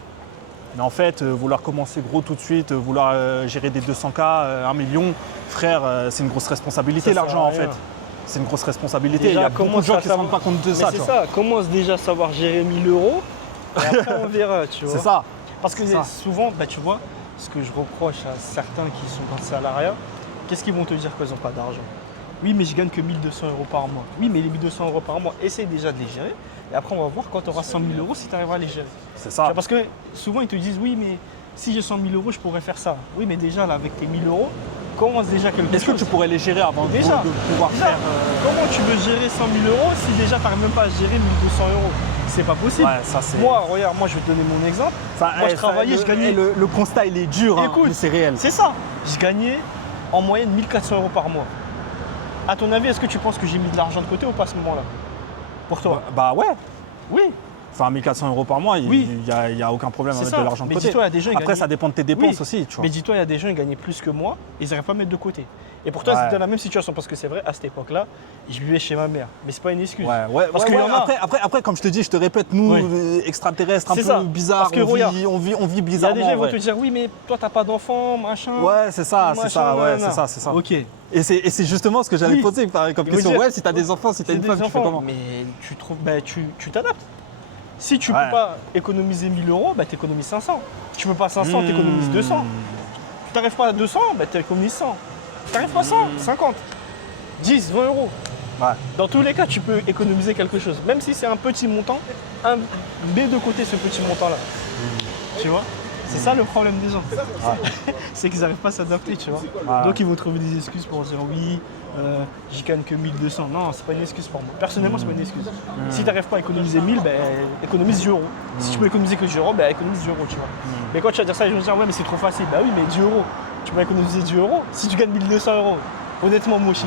Mais en fait, vouloir commencer gros tout de suite, vouloir gérer des 200K, 1 million, frère, c'est une grosse responsabilité l'argent en fait. C'est une grosse responsabilité. Déjà, il y a beaucoup de gens qui ne se rendent pas compte de ça. C'est ça, commence déjà à savoir gérer 1 000 € et après on verra, tu vois. C'est ça. Parce que souvent, tu vois, ce que je reproche à certains qui sont dans le salariat, qu'est-ce qu'ils vont te dire qu'ils n'ont pas d'argent? Oui, mais je gagne que 1 200 € par mois. Oui, mais les 1 200 € par mois, essaye déjà de les gérer. Et après, on va voir quand tu auras 100 000 € si tu arriveras à les gérer. C'est ça. Parce que souvent, ils te disent, oui, mais si j'ai 100 000 €, je pourrais faire ça. Oui, mais déjà, là, avec tes 1 000 €, commence déjà quelque chose. Est-ce que tu pourrais les gérer avant de pouvoir faire... Comment tu veux gérer 100 000 € si déjà, tu n'arrives même pas à gérer 1 200 €? C'est pas possible. Ouais, ça, moi, regarde, moi, je vais te donner mon exemple. Moi, je travaillais, je gagnais... Le constat, il est dur, écoute, mais c'est réel. C'est ça. Je gagnais en moyenne 1 400 € par mois. À ton avis, est-ce que tu penses que j'ai mis de l'argent de côté ou pas à ce moment-là? Pour toi? Bah ouais. Oui. Enfin, 1 400 € par mois, il n'y a aucun problème à mettre de l'argent de côté. Dis-toi, il y a des gens, après, ça dépend de tes dépenses aussi. Tu vois. Mais dis-toi, il y a des gens qui gagnaient plus que moi et ils n'arrivent pas à mettre de côté. Et pour toi, c'était la même situation parce que c'est vrai, à cette époque-là, je vivais chez ma mère. Mais c'est pas une excuse. Après, comme je te dis, je te répète, nous, extraterrestres, un peu bizarres, on vit bizarrement. Il y a des gens qui vont te dire, oui, mais toi, t'as pas d'enfant, machin. Ouais, c'est ça, c'est ça. Ok. Et c'est justement ce que j'allais poser comme question. Ouais, si t'as des enfants, si t'as une femme, tu fais comment? Mais tu t'adaptes. Si tu ne peux pas économiser 1 000 €, tu économises 500. Tu ne peux pas 500, tu économises 200. Tu n'arrives pas à 200, tu économises 100. Tu n'arrives pas à 100, 50, 10, 20 €. Ouais. Dans tous les cas, tu peux économiser quelque chose. Même si c'est un petit montant, mets de côté ce petit montant-là. Tu vois? C'est ça le problème des gens. C'est qu'ils n'arrivent pas à s'adapter, tu vois. Donc ils vont trouver des excuses pour dire oui, j'y gagne que 1 200. Non, c'est pas une excuse pour moi. Personnellement, c'est pas une excuse. Si tu n'arrives pas à économiser 1 000, économise 10 €. Si tu peux économiser que 10 €, économise 10 €, tu vois. Mais quand tu vas dire ça, ils vont dire ouais, mais c'est trop facile. Bah oui, mais 10 €. Tu vas économiser 10 €. Si tu gagnes 1 200 €, honnêtement, Mochi.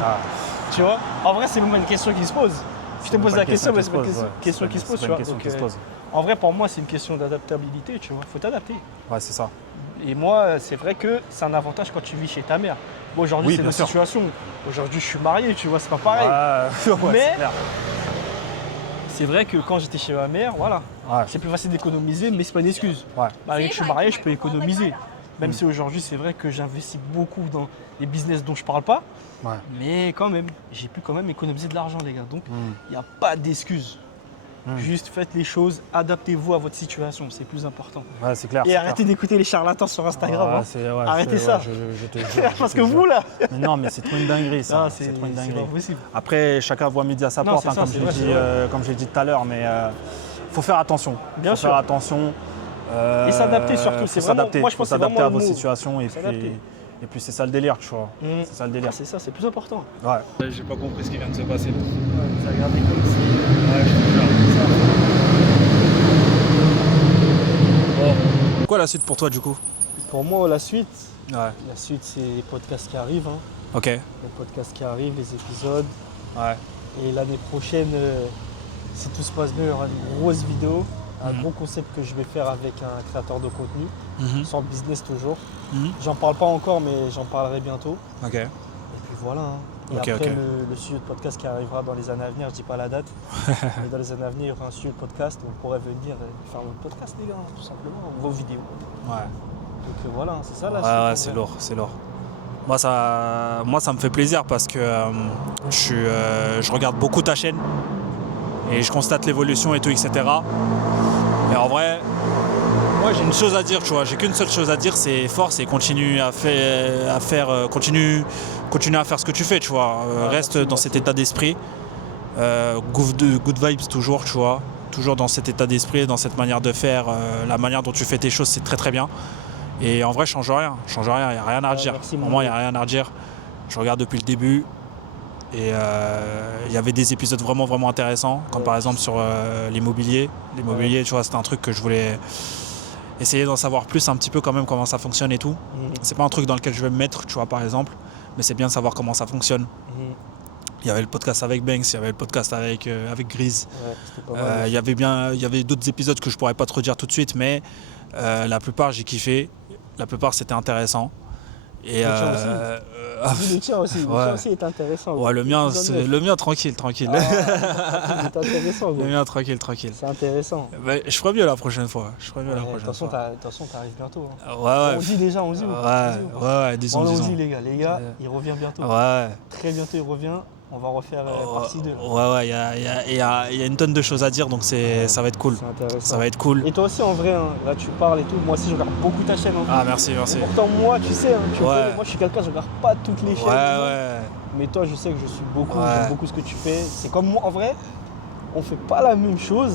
Tu vois? En vrai, c'est même une question qui se pose. Je te pose la question, mais c'est pas une question qui se pose, tu vois. En vrai, pour moi, c'est une question d'adaptabilité, tu vois. Il faut t'adapter. Ouais, c'est ça. Et moi, c'est vrai que c'est un avantage quand tu vis chez ta mère. Moi, aujourd'hui, c'est une situation. Aujourd'hui, je suis marié, tu vois, c'est pas pareil. Mais c'est vrai que quand j'étais chez ma mère, voilà, c'est plus facile d'économiser, mais c'est pas une excuse. Malgré que je suis marié, je peux économiser. Même si aujourd'hui, c'est vrai que j'investis beaucoup dans les business dont je parle pas. Mais quand même, j'ai pu quand même économiser de l'argent, les gars. Donc, il n'y a pas d'excuse. Juste faites les choses, adaptez-vous à votre situation, c'est plus important. Ouais, c'est clair. Et arrêtez d'écouter les charlatans sur Instagram. Arrêtez ça. Je te jure. Parce que vous là. Mais non, mais c'est trop une dinguerie ça. C'est trop une dinguerie. C'est pas possible. Après, chacun voit midi à sa porte, comme j'ai dit tout à l'heure, mais faut faire attention. Bien sûr. Faire attention. Et s'adapter surtout. C'est vraiment. Moi, je pense s'adapter à vos situations et puis c'est ça le délire, tu vois. C'est ça le délire. C'est ça, c'est plus important. Ouais. J'ai pas compris ce qui vient de se passer. Vous avez regardé comme si. Ouais, je te jure. quoi la suite pour toi du coup? Pour moi, la suite, Ouais. La suite, c'est les podcasts qui arrivent. Hein. Ok. Les podcasts qui arrivent, les épisodes. Ouais. Et l'année prochaine, si tout se passe bien, il y aura une grosse vidéo, un gros concept que je vais faire avec un créateur de contenu, sans business toujours. J'en parle pas encore, mais j'en parlerai bientôt. Ok. Et puis voilà. Hein. Et après, le studio de podcast qui arrivera dans les années à venir, je dis pas la date, mais dans les années à venir, il y aura un studio de podcast où on pourrait venir faire notre podcast, les gars, tout simplement, vos vidéos. Ouais. Donc voilà, c'est ça la suite. Ouais, c'est lourd, c'est lourd. Moi, ça me fait plaisir parce que je regarde beaucoup ta chaîne et je constate l'évolution et tout, etc. Et en vrai, moi j'ai une chose à dire, tu vois, j'ai qu'une seule chose à dire, c'est force et continue à faire continue à faire ce que tu fais, tu vois. Reste dans cet état d'esprit. Good vibes toujours, tu vois. Toujours dans cet état d'esprit, dans cette manière de faire, la manière dont tu fais tes choses, c'est très très bien. Et en vrai, change rien, il n'y a rien à redire. Pour moi, il n'y a rien à redire. Je regarde depuis le début et il y avait des épisodes vraiment vraiment intéressants, comme par exemple sur l'immobilier. L'immobilier, tu vois, c'était un truc que je voulais essayer d'en savoir plus un petit peu quand même, comment ça fonctionne et tout. C'est pas un truc dans lequel je vais me mettre, tu vois, par exemple, mais c'est bien de savoir comment ça fonctionne. Il y avait le podcast avec Banks, il y avait le podcast avec Grise. Il y avait d'autres épisodes que je pourrais pas trop dire tout de suite, mais la plupart j'ai kiffé. La plupart c'était intéressant. Et le tien aussi est intéressant. Ouais, le mien tranquille. C'est intéressant. Le mien tranquille. C'est intéressant. Mais je ferai mieux la prochaine fois. De toute façon, t'arrives bientôt. Hein. Ouais. On dit déjà, on dit. Disons. On dit les gars, il revient bientôt. Ouais. Très bientôt il revient. On va refaire partie 2. Ouais, il y a une tonne de choses à dire, donc ça va être cool. Ça va être cool. Et toi aussi, en vrai, hein, là tu parles et tout. Moi aussi, je regarde beaucoup ta chaîne. Hein. Ah, merci. Et pourtant, moi, tu sais, hein, connais, moi je suis quelqu'un, je regarde pas toutes les chaînes. Ouais. Mais toi, je sais que je suis beaucoup, j'aime beaucoup ce que tu fais. C'est comme moi, en vrai, on fait pas la même chose.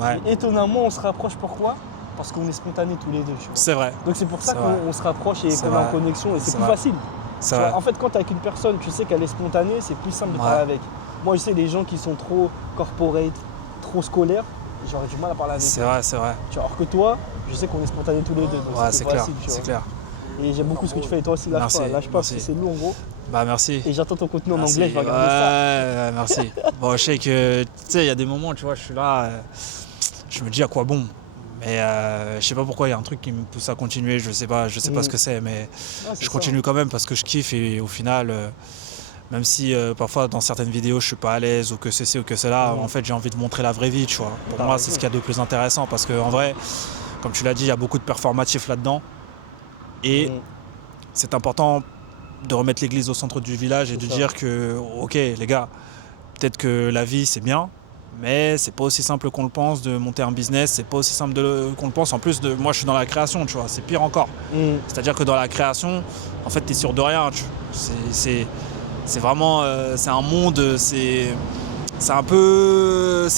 Ouais. Et étonnamment, on se rapproche. Pourquoi ? Parce qu'on est spontanés tous les deux. Tu vois. C'est vrai. Donc c'est pour ça qu'on se rapproche et qu'on est en connexion et c'est plus facile. En fait, quand tu es avec une personne, tu sais qu'elle est spontanée, c'est plus simple de parler avec. Moi, je sais, les gens qui sont trop corporate, trop scolaires, j'aurais du mal à parler avec eux. C'est vrai. Tu vois, alors que toi, je sais qu'on est spontanés tous les deux. Donc c'est clair. C'est clair. Et j'aime beaucoup ce que tu fais. Et toi aussi, lâche pas parce que c'est lourd en gros. Bah merci. Et j'attends ton contenu en anglais, je vais regarder ça. Ouais, merci. Bon, je sais que, tu sais, il y a des moments, tu vois, je suis là, je me dis à quoi bon. Mais je sais pas pourquoi, il y a un truc qui me pousse à continuer, je sais pas ce que c'est, mais je continue quand même parce que je kiffe et au final, même si parfois dans certaines vidéos je suis pas à l'aise ou que c'est ci ou que c'est là, en fait j'ai envie de montrer la vraie vie, tu vois. Pour moi c'est ce qu'il y a de plus intéressant parce qu'en vrai, comme tu l'as dit, il y a beaucoup de performatifs là-dedans et c'est important de remettre l'église au centre du village et de dire que, ok les gars, peut-être que la vie c'est bien, mais c'est pas aussi simple qu'on le pense de monter un business, c'est pas aussi simple qu'on le pense. En plus, moi je suis dans la création, tu vois, c'est pire encore. C'est-à-dire que dans la création, en fait, t'es sûr de rien. C'est vraiment, c'est un monde, c'est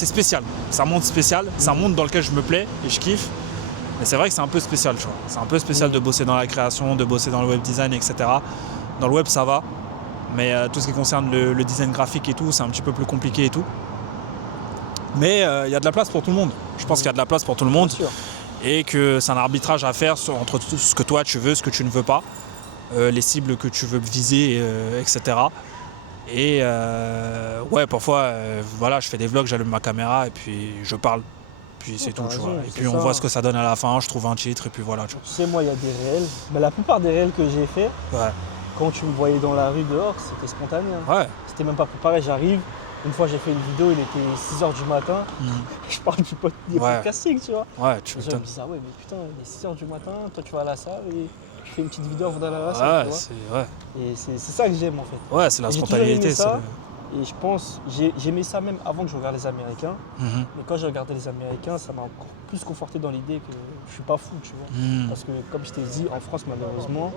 spécial. C'est un monde spécial, c'est un monde dans lequel je me plais et je kiffe. Mais c'est vrai que c'est un peu spécial, tu vois. C'est un peu spécial de bosser dans la création, de bosser dans le web design, etc. Dans le web, ça va. Mais tout ce qui concerne le design graphique et tout, c'est un petit peu plus compliqué et tout. Mais il y a de la place pour tout le monde. Je pense qu'il y a de la place pour tout le monde et que c'est un arbitrage à faire entre tout ce que toi tu veux, ce que tu ne veux pas, les cibles que tu veux viser, etc. Et parfois, voilà, je fais des vlogs, j'allume ma caméra et puis je parle. Puis c'est tout, tu vois. Et puis on voit ce que ça donne à la fin, je trouve un titre et puis voilà. Tu sais, moi, il y a des réels. Mais la plupart des réels que j'ai fait, quand tu me voyais dans la rue dehors, c'était spontané. Hein. Ouais. C'était même pas préparé, j'arrive. Une fois j'ai fait une vidéo, il était 6h du matin, je parle du podcasting, tu vois. Ouais, tu vois. Les gens me disent, ah ouais, mais putain, il est 6h du matin, toi tu vas à la salle et tu fais une petite vidéo avant d'aller à la salle, tu vois. Et c'est ça que j'aime en fait. Ouais, c'est la spontanéité. Et je pense, j'aimais ça même avant que je regarde les Américains. Mais quand j'ai regardé les Américains, ça m'a encore plus conforté dans l'idée que je suis pas fou, tu vois. Parce que comme je t'ai dit, en France malheureusement,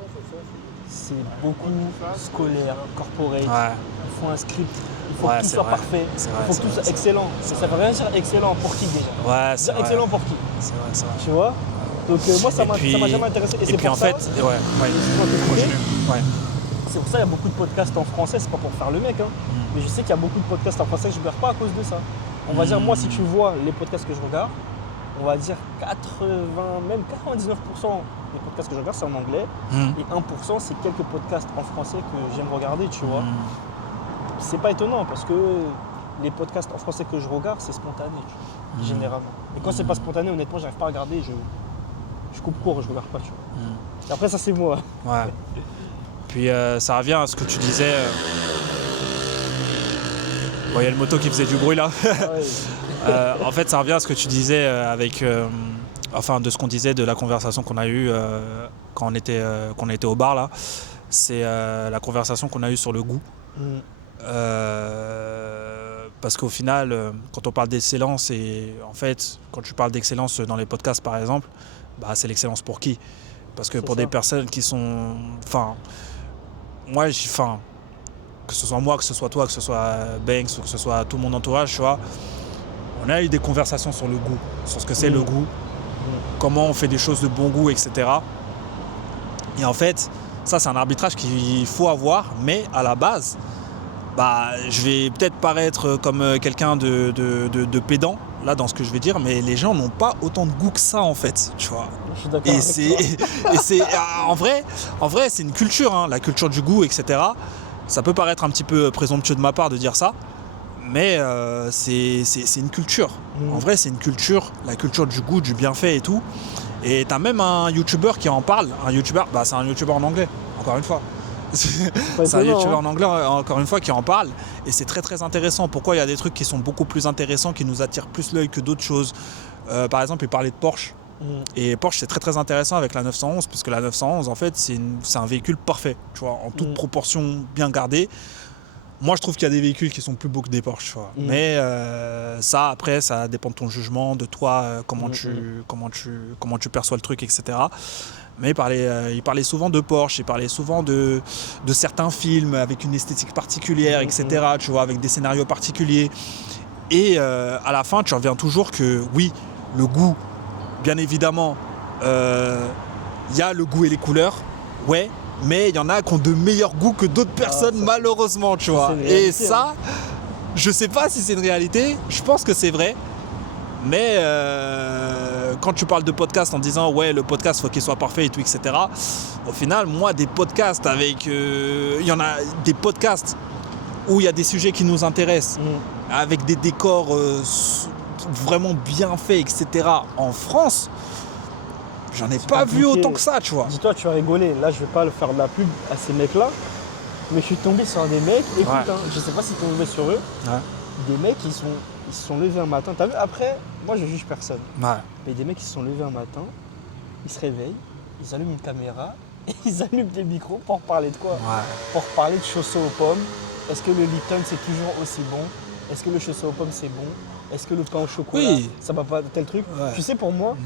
c'est beaucoup scolaire, corporate. Il faut un script, il faut que tout soit parfait, il faut que tout soit excellent. Ça veut rien dire excellent pour qui déjà. Ouais, c'est excellent pour qui. C'est vrai. Tu vois. Donc moi ça m'a jamais intéressé. Et puis en fait, c'est pour ça qu'il y a beaucoup de podcasts en français, c'est pas pour faire le mec, hein. Mais je sais qu'il y a beaucoup de podcasts en français que je ne regarde pas à cause de ça. On va dire, moi, si tu vois les podcasts que je regarde, on va dire 80, même 99% des podcasts que je regarde, c'est en anglais. Et 1%, c'est quelques podcasts en français que j'aime regarder, tu vois. C'est pas étonnant parce que les podcasts en français que je regarde, c'est spontané, tu vois, généralement. Et quand c'est pas spontané, honnêtement, j'arrive pas à regarder, je coupe court, je regarde pas, tu vois. Et après, ça, c'est moi. Ouais. Puis ça revient à ce que tu disais. Bon, il y a le moto qui faisait du bruit là. En fait, ça revient à ce que tu disais avec. Enfin, de ce qu'on disait de la conversation qu'on a eue quand on était au bar là. C'est la conversation qu'on a eue sur le goût. Parce qu'au final, quand on parle d'excellence, et en fait, quand tu parles d'excellence dans les podcasts par exemple, bah, c'est l'excellence pour qui ? Parce que pour des personnes qui sont. Enfin, moi, que ce soit moi, que ce soit toi, que ce soit Banks, ou que ce soit tout mon entourage, tu vois, on a eu des conversations sur le goût, sur ce que c'est le goût, comment on fait des choses de bon goût, etc. Et en fait, ça, c'est un arbitrage qu'il faut avoir, mais à la base, bah, je vais peut-être paraître comme quelqu'un de pédant, là, dans ce que je vais dire, mais les gens n'ont pas autant de goût que ça, en fait, tu vois. Je suis d'accord avec toi. Et c'est en vrai, c'est une culture, hein, la culture du goût, etc. Ça peut paraître un petit peu présomptueux de ma part de dire ça, mais c'est une culture. En vrai, c'est une culture, la culture du goût, du bienfait et tout. Et t'as même un youtubeur qui en parle. Un youtubeur, bah, c'est un youtubeur en anglais, encore une fois. C'est un youtubeur en anglais, encore une fois, qui en parle. Et c'est très très intéressant. Pourquoi il y a des trucs qui sont beaucoup plus intéressants, qui nous attirent plus l'œil que d'autres choses. Par exemple, il parlait de Porsche. Et Porsche, c'est très très intéressant avec la 911, parce que la 911, en fait, c'est un véhicule parfait, tu vois, en toute proportion bien gardée. Moi, je trouve qu'il y a des véhicules qui sont plus beaux que des Porsche, tu vois. Mais ça, après, ça dépend de ton jugement, de toi, comment tu perçois le truc, etc. Mais il parlait souvent de Porsche, il parlait souvent de certains films avec une esthétique particulière, etc. Tu vois, avec des scénarios particuliers. Et à la fin, tu reviens toujours que, oui, le goût, bien évidemment, il y a le goût et les couleurs, ouais, mais il y en a qui ont de meilleurs goûts que d'autres personnes, malheureusement, tu vois. Et ça, je sais pas si c'est une réalité, je pense que c'est vrai, mais quand tu parles de podcast en disant ouais, le podcast faut qu'il soit parfait et tout, etc. Au final, moi, des podcasts avec, il y en a des podcasts où il y a des sujets qui nous intéressent, avec des décors vraiment bien faits, etc. En France, j'en ai pas vu autant que ça, tu vois. Dis-toi, tu vas rigoler. Là, je vais pas faire de la pub à ces mecs-là, mais je suis tombé sur des mecs. Écoute, je sais pas si tu es tombé sur eux. Des mecs qui se sont levés un matin. T'as vu, après, moi je juge personne. Mais des mecs qui se sont levés un matin, ils se réveillent, ils allument une caméra, et ils allument des micros pour parler de quoi ? Pour parler de chaussons aux pommes. Est-ce que le Lipton c'est toujours aussi bon ? Est-ce que le chausson aux pommes c'est bon ? Est-ce que le pain au chocolat, ça va pas tel truc ? Tu sais, pour moi,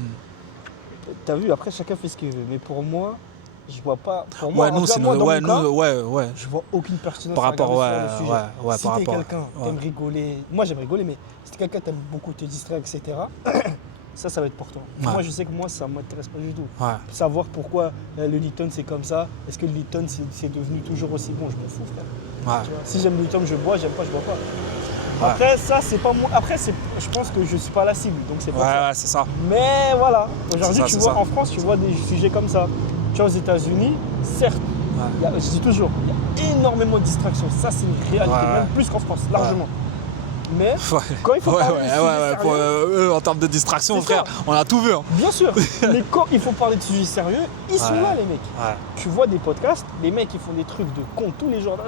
t'as vu, après chacun fait ce qu'il veut, mais pour moi, je vois pas. Pour moi, je vois aucune pertinence par rapport sur le sujet. Si par t'es rapport, quelqu'un, t'aimes rigoler, moi j'aime rigoler, mais si t'es quelqu'un t'aimes beaucoup te distraire, etc., ça va être pour toi. Moi, je sais que moi, ça m'intéresse pas du tout. Savoir pourquoi le Lipton c'est comme ça, est-ce que le Lipton c'est devenu toujours aussi bon, je m'en fous, frère. Tu vois, si j'aime le Lipton, je bois, j'aime pas, je bois pas. Après, ça, c'est pas moi. Après, je pense que je suis pas la cible, donc c'est pas ça. C'est ça. Mais voilà, aujourd'hui, tu vois, en France, tu vois des sujets comme ça. Tu vois, aux États-Unis, certes, je dis toujours, il y a énormément de distractions. Ça, c'est une réalité, même plus qu'en France, largement. Mais quand il faut parler de sujets sérieux, en termes de distraction, frère, on a tout vu. Hein. Bien sûr, mais quand il faut parler de sujets sérieux, ils sont là, les mecs. Tu vois des podcasts, les mecs, ils font des trucs de con tous les jours.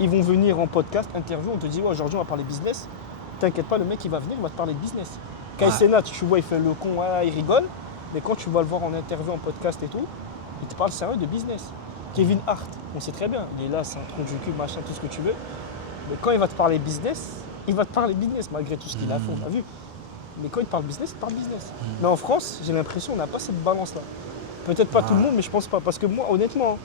Ils vont venir en podcast, interview, on te dit aujourd'hui on va parler business. T'inquiète pas, le mec il va venir, il va te parler de business. Kai Cenat, tu vois, il fait le con, il rigole, mais quand tu vas le voir en interview, en podcast et tout, il te parle sérieux de business. Kevin Hart, on sait très bien, il est là, c'est un tronc du cul, machin, tout ce que tu veux. Mais quand il va te parler business, il va te parler business malgré tout ce qu'il a fait, on a vu. Mais quand il te parle business, il te parle business. Mais en France, j'ai l'impression qu'on n'a pas cette balance-là. Peut-être pas tout le monde, mais je pense pas. Parce que moi, honnêtement,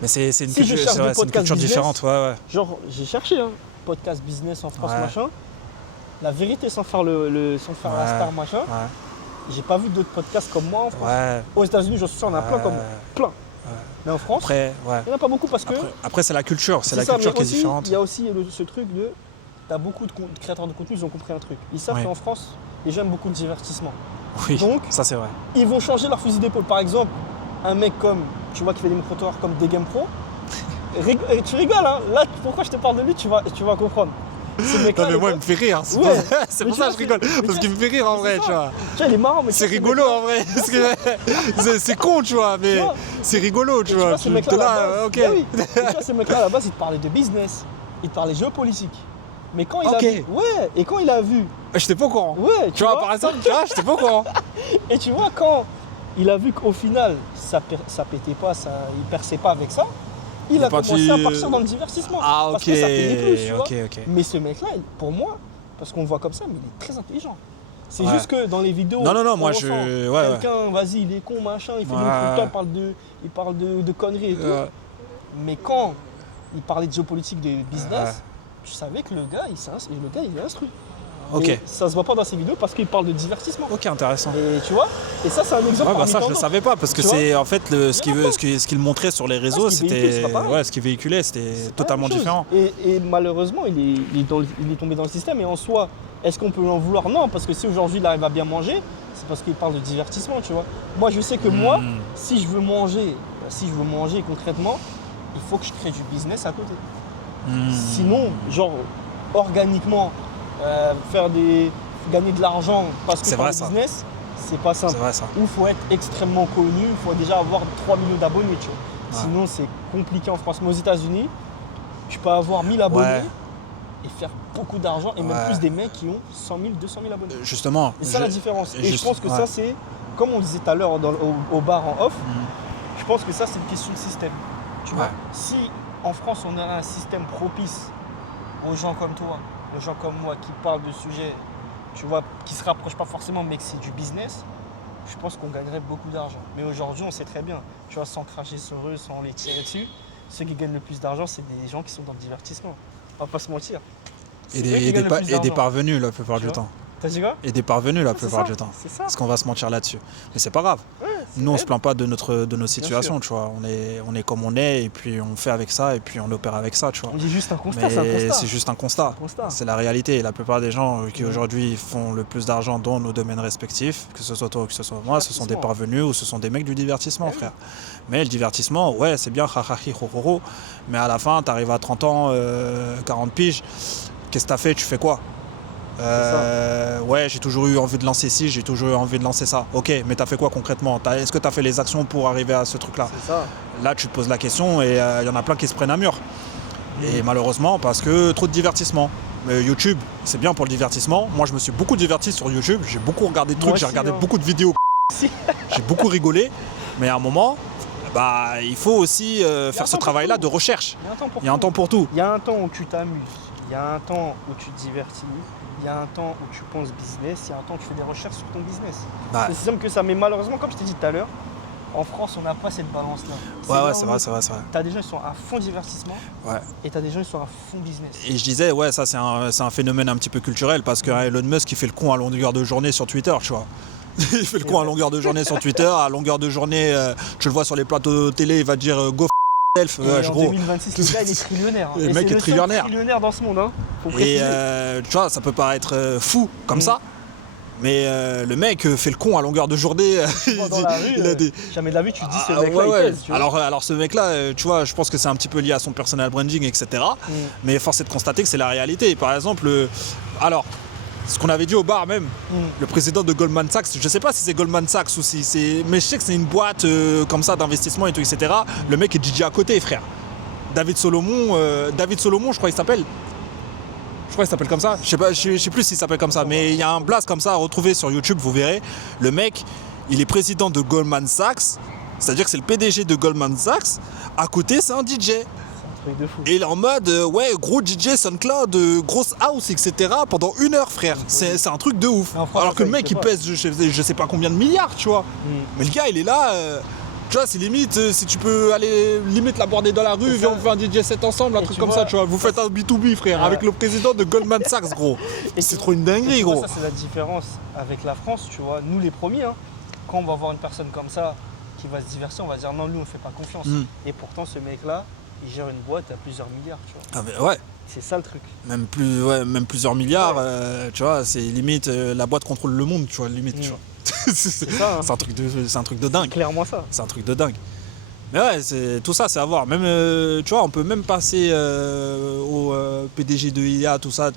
mais c'est une culture différente, Genre, j'ai cherché, podcast business en France, machin. La vérité, sans faire la star, machin, j'ai pas vu d'autres podcasts comme moi en France. Aux États-Unis, je suis sûr, on a plein. Mais en France, il n'y en a pas beaucoup parce que. Après, c'est la culture, qui est différente. Il y a aussi ce truc de. T'as beaucoup de créateurs de contenu, ils ont compris un truc. Ils savent qu'en France, les gens aiment beaucoup le divertissement. Oui, Donc, ça c'est vrai. ils vont changer leur fusil d'épaule. Par exemple, un mec comme, tu vois, qui fait des micro-trottoirs comme des Game Pro, tu rigoles, hein. Là, pourquoi je te parle de lui, tu vas comprendre. Non mais moi il me fait rire, c'est Ouais. pour ça que je rigole, parce qu'il me fait rire en vrai, tu vois. Tu vois, il est marrant, mais C'est rigolo en vrai, parce que c'est con, tu vois, mais c'est rigolo, tu vois. Ce mec-là, là, ok. Bah oui. Tu vois, ce mec-là, à la base, il te parlait de business, il te parlait géopolitique. Mais quand il a vu, et quand il a vu, j'étais pas au courant. Ouais, tu vois, par exemple, j'étais pas au courant. Et tu vois, quand il a vu qu'au final, ça pétait pas, il perçait pas avec ça, il a commencé à partir dans le divertissement. Ah, ok. Parce que ça payait plus, tu vois. Ok. Mais ce mec-là, pour moi, parce qu'on le voit comme ça, mais il est très intelligent. C'est juste que dans les vidéos, non, moi je. Quelqu'un, vas-y, il est con, machin, il fait des trucs, il parle de conneries et tout. Mais quand il parlait de géopolitique, de business, tu savais que le gars, il est instruit. Ok. Et ça se voit pas dans ses vidéos parce qu'il parle de divertissement. Ok, intéressant. Et tu vois, et ça c'est un exemple. Ça je le savais pas parce que c'est en fait ce qu'il montrait sur les réseaux, c'était ce qu'il véhiculait, c'était totalement différent. Et malheureusement, il est tombé dans le système. Et en soi, est-ce qu'on peut lui en vouloir? Non, parce que si aujourd'hui il arrive à bien manger, c'est parce qu'il parle de divertissement, tu vois. Moi, je sais que moi, si je veux manger concrètement, il faut que je crée du business à côté. Sinon, genre organiquement, gagner de l'argent parce que c'est le business, c'est pas simple. Il faut être extrêmement connu, il faut déjà avoir 3 millions d'abonnés, tu vois. Sinon, c'est compliqué en France. Mais aux États-Unis, tu peux avoir 1000 abonnés et faire beaucoup d'argent, et même plus des mecs qui ont 100 000, 200 000 abonnés. Justement. C'est ça la différence. Et je pense que ça, c'est, comme on disait tout à l'heure au bar en off, je pense que ça, c'est une question de système. Tu vois, si en France, on a un système propice aux gens comme toi, aux gens comme moi qui parlent de sujets, tu vois, qui se rapprochent pas forcément, mais que c'est du business, je pense qu'on gagnerait beaucoup d'argent. Mais aujourd'hui, on sait très bien, tu vois, sans cracher sur eux, sans les tirer dessus, ceux qui gagnent le plus d'argent, c'est des gens qui sont dans le divertissement. On va pas se mentir. Et des parvenus la plupart du temps. T'as dit quoi? Et des parvenus la plupart du temps. C'est ça. Parce qu'on va se mentir là-dessus. Mais c'est pas grave. Nous, on se plaint pas de nos situations, tu vois. On est comme on est, et puis on fait avec ça, et puis on opère avec ça, tu vois. On dit juste un constat, c'est juste un constat. C'est la réalité. Et la plupart des gens qui aujourd'hui font le plus d'argent dans nos domaines respectifs, que ce soit toi ou que ce soit moi, ce sont des parvenus ou ce sont des mecs du divertissement, frère. Mais le divertissement, ouais, c'est bien, mais à la fin, t'arrives à 30 ans, 40 piges, qu'est-ce que t'as fait? Tu fais quoi? Ouais, j'ai toujours eu envie de lancer ci, j'ai toujours eu envie de lancer ça. Ok, mais t'as fait quoi concrètement? Est-ce que t'as fait les actions pour arriver à ce truc-là? C'est ça. Là, tu te poses la question et il y en a plein qui se prennent un mur. Et malheureusement, parce que trop de divertissement. YouTube, c'est bien pour le divertissement. Moi, je me suis beaucoup diverti sur YouTube. J'ai beaucoup regardé de trucs, j'ai regardé beaucoup de vidéos. J'ai beaucoup rigolé. Mais à un moment, il faut aussi faire ce travail-là de recherche. Il y a un temps pour tout. Il y a un temps où tu t'amuses. Il y a un temps où tu te divertis. Il y a un temps où tu penses business, il y a un temps où tu fais des recherches sur ton business. C'est si simple que ça, mais malheureusement, comme je t'ai dit tout à l'heure, en France, on n'a pas cette balance-là. C'est vrai. Tu as des gens qui sont à fond divertissement et tu as des gens qui sont à fond business. Et je disais, ça c'est un phénomène un petit peu culturel parce que Elon Musk, il fait le con à longueur de journée sur Twitter, tu vois. Il fait le con à longueur de journée sur Twitter, à longueur de journée, tu le vois sur les plateaux télé, il va te dire go f***self. En 2026, le gars, il est trillionnaire. Le mec est trillionnaire. Trillionnaire dans ce monde, hein. Et tu vois, ça peut paraître fou comme ça, mais le mec fait le con à longueur de journée. Dans la rue, jamais de la vie tu dis ce mec-là il pèse, tu vois. Alors ce mec-là, tu vois, je pense que c'est un petit peu lié à son personal branding, etc. Mais force est de constater que c'est la réalité. Par exemple, ce qu'on avait dit au bar même, le président de Goldman Sachs, je sais pas si c'est Goldman Sachs ou si c'est... Mais je sais que c'est une boîte comme ça d'investissement et tout, etc. Le mec est DJ à côté, frère. David Solomon, je crois qu'il s'appelle. Je crois qu'il s'appelle comme ça. Je sais plus s'il s'appelle comme ça. Mais il y a un blast comme ça à retrouver sur YouTube, vous verrez. Le mec, il est président de Goldman Sachs. C'est-à-dire que c'est le PDG de Goldman Sachs. À côté, c'est un DJ. De fou. Et il est en mode, gros DJ, SoundCloud, grosse house, etc. pendant 1 heure, frère. C'est un truc de ouf. Alors que le mec, il pèse, je sais pas combien de milliards, tu vois. Mais le gars, il est là. Tu vois, c'est limite, si tu peux aller limite l'aborder dans la rue, viens, on fait un DJ set ensemble, un truc comme ça, tu vois. Vous faites un B2B, frère, avec le président de Goldman Sachs, gros. C'est trop une dinguerie, gros. Ça, c'est la différence avec la France, tu vois. Nous, les premiers, quand on va voir une personne comme ça qui va se divertir, on va dire non, lui, on ne fait pas confiance. Et pourtant, ce mec-là, il gère une boîte à plusieurs milliards, tu vois. Ah, mais ouais. C'est ça le truc. Même plusieurs milliards, tu vois, c'est limite la boîte contrôle le monde, tu vois, limite, tu vois. C'est ça, hein. C'est un truc de dingue. C'est clairement ça. C'est un truc de dingue. Mais ouais, tout ça, c'est à voir. Même, tu vois, on peut même passer au PDG de IA, tout ça.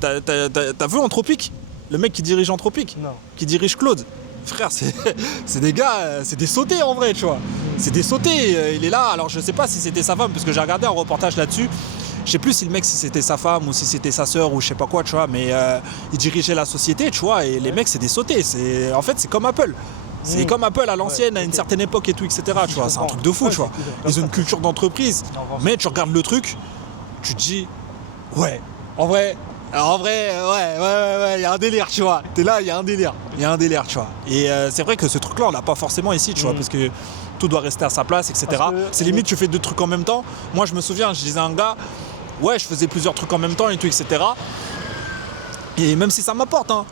T'as vu Anthropic? Le mec qui dirige Anthropic? Non. Qui dirige Claude? Frère, c'est des gars, c'est des sautés en vrai, tu vois. C'est des sautés. Il est là. Alors, je sais pas si c'était sa femme, parce que j'ai regardé un reportage là-dessus. Je sais plus si le mec, si c'était sa femme ou si c'était sa sœur ou je sais pas quoi, tu vois. Mais il dirigeait la société, tu vois. Et les mecs, c'est des sautés. En fait, c'est comme Apple. C'est comme Apple à l'ancienne, à une certaine époque et tout, etc. Tu vois, c'est un truc de fou, tu vois. Ils ont une culture d'entreprise. Mais tu regardes le truc, tu te dis, ouais, en vrai, ouais, il y a un délire, tu vois. T'es là, il y a un délire, tu vois. Et c'est vrai que ce truc-là, on l'a pas forcément ici, tu vois, parce que tout doit rester à sa place, etc. C'est limite, tu fais deux trucs en même temps. Moi, je me souviens, je disais à un gars, ouais, je faisais plusieurs trucs en même temps et tout, etc. Et même si ça m'apporte, hein,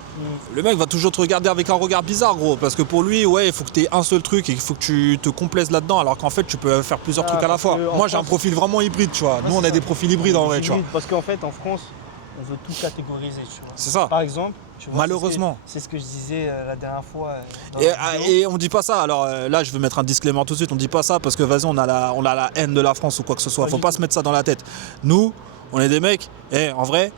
le mec va toujours te regarder avec un regard bizarre, gros. Parce que pour lui, ouais, il faut que tu aies un seul truc et il faut que tu te complaises là-dedans. Alors qu'en fait, tu peux faire plusieurs trucs à la fois. Moi, j'ai un profil vraiment hybride, tu vois. Nous, on a des profils hybrides en vrai, tu vois. Parce qu'en fait, en France, on veut tout catégoriser, tu vois. C'est ça. Par exemple, tu vois, malheureusement. C'est ce que je disais la dernière fois. Et on dit pas ça. Alors là, je vais mettre un disclaimer tout de suite. On dit pas ça parce que vas-y, on a la haine de la France ou quoi que ce soit. Faut pas se mettre ça dans la tête. Nous, on est des mecs. En vrai.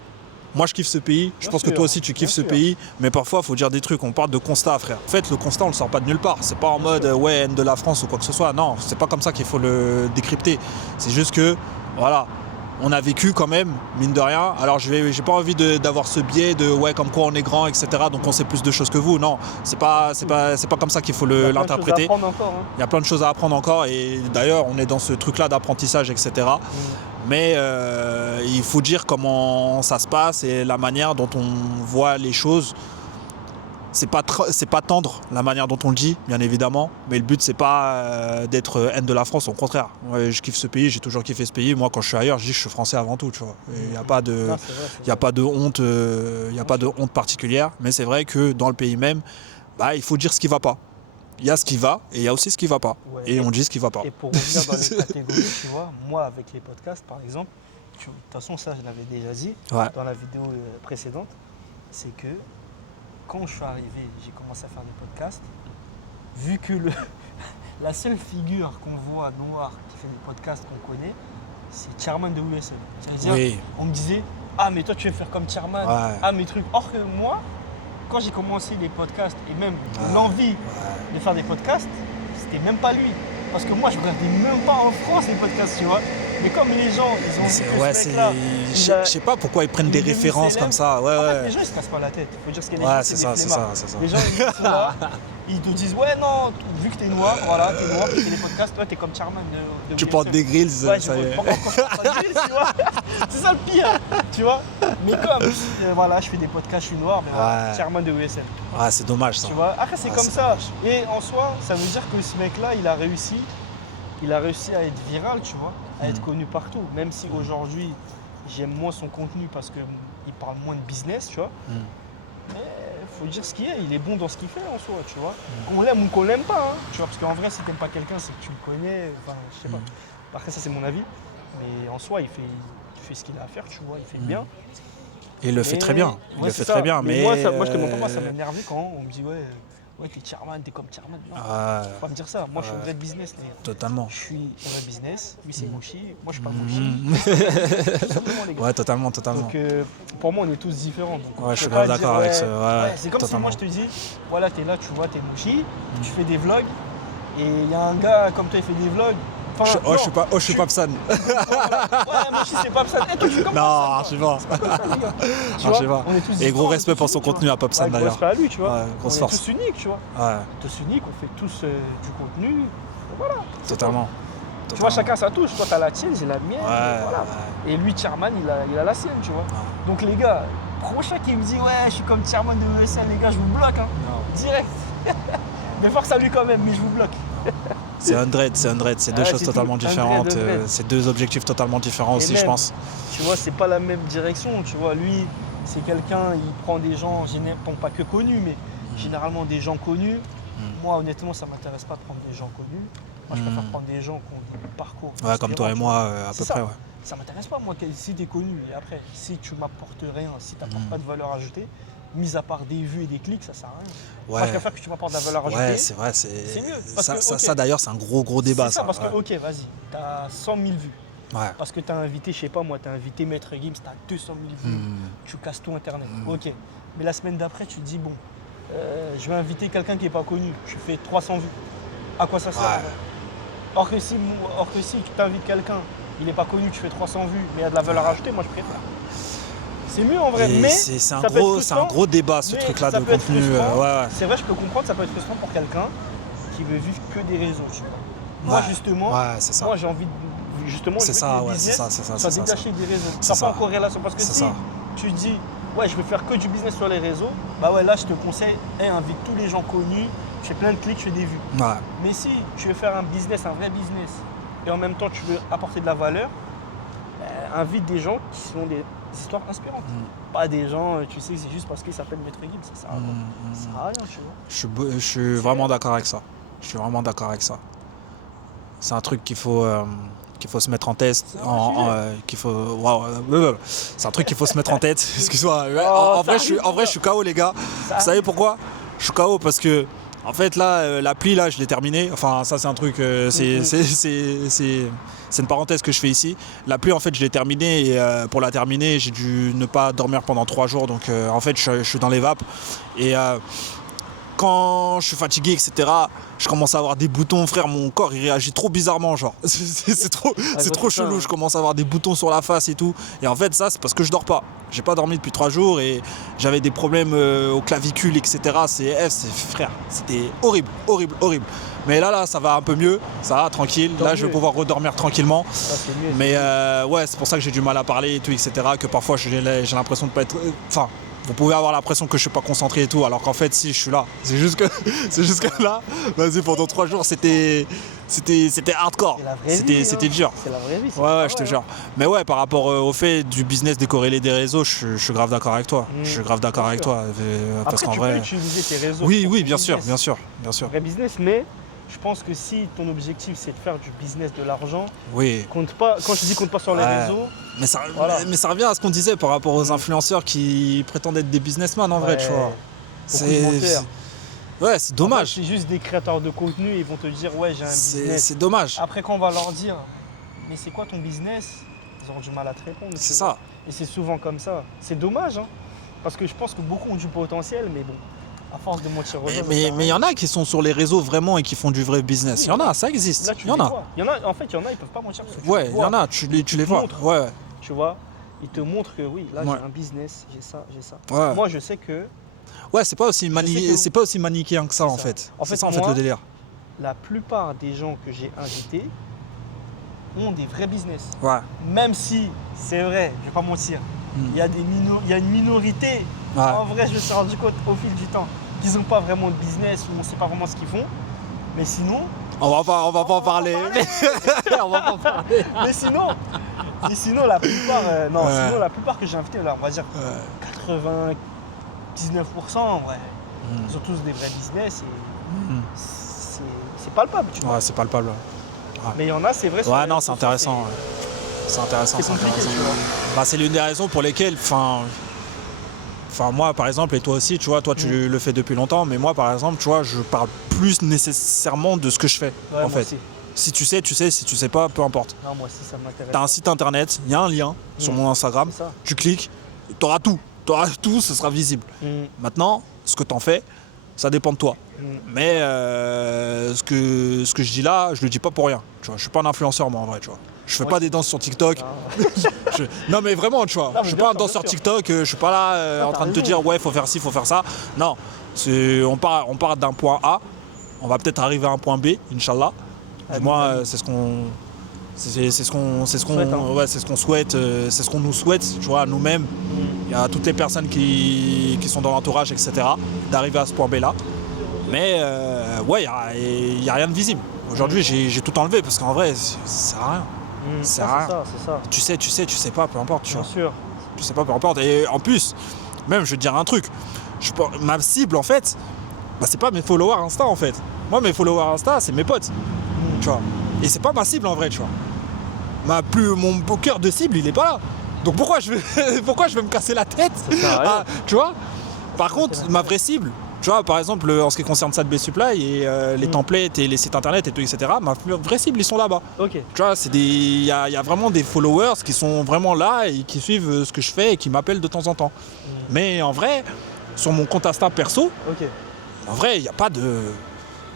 Moi, je kiffe ce pays. Je pense que toi aussi, tu kiffes ce pays. Mais parfois, il faut dire des trucs. On parle de constat, frère. En fait, le constat, on le sort pas de nulle part. C'est pas en mode ouais, haine de la France ou quoi que ce soit. Non, c'est pas comme ça qu'il faut le décrypter. C'est juste que, voilà, on a vécu quand même, mine de rien. Alors, j'ai pas envie d'avoir ce biais de ouais, comme quoi on est grand, etc. Donc, on sait plus de choses que vous. Non, c'est pas comme ça qu'il faut l'interpréter. Il y a plein de choses à apprendre encore. Et d'ailleurs, on est dans ce truc-là d'apprentissage, etc. Mais il faut dire comment ça se passe et la manière dont on voit les choses. C'est pas tendre la manière dont on le dit, bien évidemment. Mais le but, c'est pas d'être haine de la France, au contraire. Ouais, je kiffe ce pays, j'ai toujours kiffé ce pays. Moi, quand je suis ailleurs, je dis que je suis français avant tout. Il n'y a pas de honte, particulière. Mais c'est vrai que dans le pays même, il faut dire ce qui va pas. Il y a ce qui va et il y a aussi ce qui va pas. Ouais, et on dit ce qui va pas. Et pour revenir dans les catégories, tu vois, moi avec les podcasts par exemple, de toute façon ça je l'avais déjà dit dans la vidéo précédente, c'est que quand je suis arrivé, j'ai commencé à faire des podcasts, vu que la seule figure qu'on voit noire qui fait des podcasts qu'on connaît, c'est Chairman de USL. C'est-à-dire, on me disait, ah mais toi tu veux faire comme Chairman, ah mes trucs. Or que moi, quand j'ai commencé les podcasts et même l'envie de faire des podcasts, c'était même pas lui. Parce que moi, je regardais même pas en France les podcasts, tu vois. Mais comme les gens, ils ont vu que ce mec-là... Je sais pas pourquoi ils prennent des références comme ça. En fait, les gens, ils se cassent pas la tête. Il faut dire ce qu'il y a des gens, c'est des flemmards. Les gens, ils sont là, ils te disent, ouais, non, vu que t'es noir, voilà, t'es noir, tu fais des podcasts, toi, t'es comme Chairman de tu portes des grills, ça y est. Tu vois. C'est ça le pire, tu vois. Mais comme, voilà, je fais des podcasts, je suis noir, mais voilà, Chairman de USL. Ah, c'est dommage ça. Tu vois, après, c'est comme ça. Et en soi, ça veut dire que ce mec-là, il a réussi à être viral, tu vois, à être connu partout. Même si aujourd'hui, j'aime moins son contenu parce qu'il parle moins de business, tu vois. Mais il faut dire ce qu'il est, il est bon dans ce qu'il fait en soi, tu vois. Qu'on l'aime ou qu'on l'aime pas, hein, tu vois. Parce qu'en vrai, si t'aimes pas quelqu'un, c'est que tu le connais, enfin, je sais pas. Après, ça, c'est mon avis. Mais en soi, il fait ce qu'il a à faire, tu vois, il fait bien. Et il le fait très bien. Il le fait très bien. Mais moi, je te montre pas, ça m'énerve quand on me dit, ouais, t'es Chairman, t'es comme Chairman. Non, faut pas me dire ça. Moi, je suis un vrai business. Totalement. Je suis un vrai business. Lui, c'est Mouchi. Moi, je suis pas Mouchi. Tout simplement, les gars. Ouais, totalement. Donc, pour moi, on est tous différents. Donc, je suis grave d'accord avec ça. C'est comme si moi, je te dis, voilà, t'es là, tu vois, t'es Mouchi, tu fais des vlogs. Et il y a un gars comme toi, il fait des vlogs. Enfin, je suis pas Psan. Ouais, Mouchi, c'est pas Psan. Et toi, tu fais comme non, je sais pas. Je sais pas. Et gros respect pour son contenu à Popsan d'ailleurs. Gros respect à lui, tu vois. On est tous uniques, tu vois. On est tous uniques, on fait tous du contenu. Voilà. Totalement. Tu vois, chacun sa touche. Toi, t'as la tienne, j'ai la mienne. Voilà. Et lui, Chairman, il a la sienne, tu vois. Donc, les gars, prochain qui me dit, ouais, je suis comme Chairman de ESL, les gars, je vous bloque. Hein. Direct. Mais force à lui quand même, mais je vous bloque. C'est deux choses totalement différentes. C'est deux objectifs totalement différents aussi, je pense. Tu vois, c'est pas la même direction. Tu vois, lui, c'est quelqu'un, il prend des gens, pas que connus, mais généralement des gens connus. Moi, honnêtement, ça m'intéresse pas de prendre des gens connus. Moi, je préfère prendre des gens qui ont des parcours. Ouais, comme toi et moi, à peu près, ouais. Ça m'intéresse pas, moi, si tu es connu. Et après, si tu m'apportes rien, si tu n'apportes pas de valeur ajoutée, mis à part des vues et des clics, ça sert à rien. Ouais. Moi, je préfère que tu m'apportes de la valeur ajoutée. Ouais, c'est vrai. C'est mieux. Ça d'ailleurs, c'est un gros débat. C'est ça, parce que, ok, vas-y, tu as 100 000 vues. Ouais. Parce que tu as invité, je sais pas moi, tu as invité Maître Gims, tu as 200 000 vues, tu casses tout Internet. Ok. Mais la semaine d'après, tu te dis, bon, je vais inviter quelqu'un qui n'est pas connu, tu fais 300 vues. À quoi ça sert? Or que si tu t'invites quelqu'un, il n'est pas connu, tu fais 300 vues, mais il y a de la valeur ajoutée, moi je préfère. C'est mieux en vrai, mais c'est un gros débat ce truc-là de contenu. C'est vrai, je peux comprendre, ça peut être frustrant pour quelqu'un qui veut vivre que des réseaux. Tu vois. Moi justement, moi j'ai envie de justement c'est ça, soit détaché des réseaux. Ça pas en corrélation parce que si tu dis ouais je veux faire que du business sur les réseaux, bah ouais là je te conseille, invite tous les gens connus, je fais plein de clics, je fais des vues. Ouais. Mais si tu veux faire un business, un vrai business, et en même temps tu veux apporter de la valeur, invite des gens qui sont des histoires inspirantes. Pas des gens, tu sais, c'est juste parce qu'ils s'appellent Maître Gims, ça sert à rien. Ça sert à rien, tu vois. Je suis vraiment d'accord avec ça. C'est un truc qu'il faut se mettre en tête. C'est un truc qu'il faut se mettre en tête. Excuse-moi. En vrai, je suis KO, les gars. Vous savez pourquoi? Je suis KO parce que, en fait, là, l'appli, là, je l'ai terminée. Enfin, ça, c'est un truc. C'est une parenthèse que je fais ici. L'appli, en fait, je l'ai terminée. Et pour la terminer, j'ai dû ne pas dormir pendant 3 jours. Donc, en fait, je suis dans les vapes. Et quand je suis fatigué, etc., je commence à avoir des boutons, frère, mon corps il réagit trop bizarrement, genre. C'est trop chelou, je commence à avoir des boutons sur la face et tout. Et en fait, ça, c'est parce que je dors pas. J'ai pas dormi depuis 3 jours et j'avais des problèmes aux clavicules, etc. Frère, c'était horrible. Mais là, ça va un peu mieux, ça va, tranquille. Là, je vais pouvoir redormir tranquillement. Mais ouais, c'est pour ça que j'ai du mal à parler et tout, etc. Que parfois, j'ai l'impression de pas être... Enfin, vous pouvez avoir l'impression que je suis pas concentré et tout, alors qu'en fait, si, je suis là. C'est juste que là, vas-y, pendant 3 jours, c'était hardcore. C'était dur. C'est la vraie vie. Ouais, je te jure. Mais ouais, par rapport au fait du business décorrélé des réseaux, je suis grave d'accord avec toi. Je suis grave d'accord avec toi. Parce qu'en vrai. Tu peux utiliser tes réseaux. Oui, bien sûr. Vrai business, mais je pense que si ton objectif c'est de faire du business, de l'argent, compte pas. Quand je dis compte pas sur les réseaux. Mais ça revient à ce qu'on disait par rapport aux influenceurs qui prétendent être des businessmen en vrai, tu vois. C'est dommage. En fait, c'est juste des créateurs de contenu, ils vont te dire ouais j'ai un business. C'est dommage. Après quand on va leur dire mais c'est quoi ton business, ils auront du mal à te répondre. C'est ça. Et c'est souvent comme ça. C'est dommage, hein, parce que je pense que beaucoup ont du potentiel, mais bon. À force de mentir aux autres. Mais il y en a qui sont sur les réseaux vraiment et qui font du vrai business. Il y en a, ça existe. Là, il y en a, ils peuvent pas mentir. Ouais, il y en a, tu les vois. Ouais. Tu vois, ils te montrent que oui, là j'ai un business, j'ai ça. Ouais. Moi je sais que. Ouais, c'est pas aussi manichéen que ça en fait. C'est ça en fait le délire. La plupart des gens que j'ai invités ont des vrais business. Ouais. Même si, c'est vrai, je vais pas mentir, il y a une minorité. Ouais. En vrai, je me suis rendu compte au fil du temps qu'ils n'ont pas vraiment de business ou on ne sait pas vraiment ce qu'ils font. Mais sinon... On va pas en parler. On va pas en parler. Mais sinon, la plupart... sinon, la plupart que j'ai invités, là, on va dire 99% en vrai. Ils ont tous des vrais business et c'est palpable, tu vois. Ouais, c'est palpable. Ouais. Mais il y en a, c'est vrai. Ouais, non, c'est intéressant. C'est intéressant. C'est compliqué, tu vois. C'est l'une des raisons pour lesquelles... Enfin, moi, par exemple, et toi aussi, tu vois, toi, tu le fais depuis longtemps, mais moi, par exemple, tu vois, je parle plus nécessairement de ce que je fais, en fait. Aussi. Si tu sais, si tu sais pas, peu importe. Non, moi aussi, ça m'intéresse. T'as un site internet, il y a un lien sur mon Instagram, tu cliques, t'auras tout, ce sera visible. Maintenant, ce que t'en fais, ça dépend de toi. Mais ce que je dis là, je le dis pas pour rien. Tu vois, je suis pas un influenceur, moi, en vrai, tu vois. Je fais pas des danses sur TikTok. Non mais vraiment, tu vois. Je suis pas un danseur TikTok. Je suis pas là en train de te dire ouais, faut faire ci, faut faire ça. Non, on part d'un point A. On va peut-être arriver à un point B, Inch'Allah. Moi, c'est ce qu'on souhaite. C'est ce qu'on nous souhaite, tu vois, nous-mêmes. Il y a toutes les personnes qui sont dans l'entourage, etc. D'arriver à ce point B là. Mais ouais, il y a rien de visible. Aujourd'hui, j'ai tout enlevé parce qu'en vrai, ça sert à rien. C'est ça. Tu sais pas, peu importe. Bien sûr. Tu sais pas, peu importe. Et en plus, même, je vais te dire un truc. Ma cible, en fait, c'est pas mes followers Insta, en fait. Moi, mes followers Insta, c'est mes potes. tu vois. Et c'est pas ma cible en vrai, tu vois. Mon cœur de cible, il est pas là. Donc pourquoi je vais me casser la tête tu vois. Par contre, ma vraie cible, tu vois, par exemple, en ce qui concerne Sadbay Supply et les templates et les sites internet et tout, etc., ma vraie cible, ils sont là-bas. Ok. Tu vois, il y a vraiment des followers qui sont vraiment là et qui suivent ce que je fais et qui m'appellent de temps en temps. Mais en vrai, sur mon compte Insta perso, en vrai, il n'y a pas de...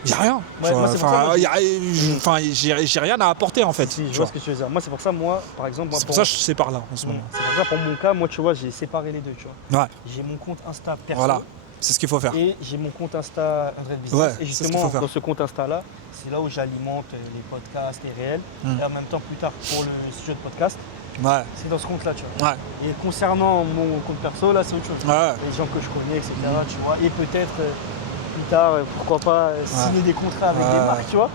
Il n'y a rien. J'ai rien à apporter en fait. Si, je vois ce que tu veux dire. Moi, c'est pour ça, par exemple... C'est pour ça que je sépare là en ce moment. C'est pour ça, pour mon cas, moi, tu vois, j'ai séparé les deux, tu vois. Ouais. J'ai mon compte Insta perso. Voilà, c'est ce qu'il faut faire. Et j'ai mon compte Insta Andred Business. Ouais, et justement, dans ce compte Insta-là, c'est là où j'alimente les podcasts, les réels. Et en même temps, plus tard, pour le studio de podcast, c'est dans ce compte-là, tu vois. Et concernant mon compte perso, là, c'est autre chose. Les gens que je connais, etc., tu vois. Et peut-être... plus tard, pourquoi pas signer des contrats avec des marques, tu vois.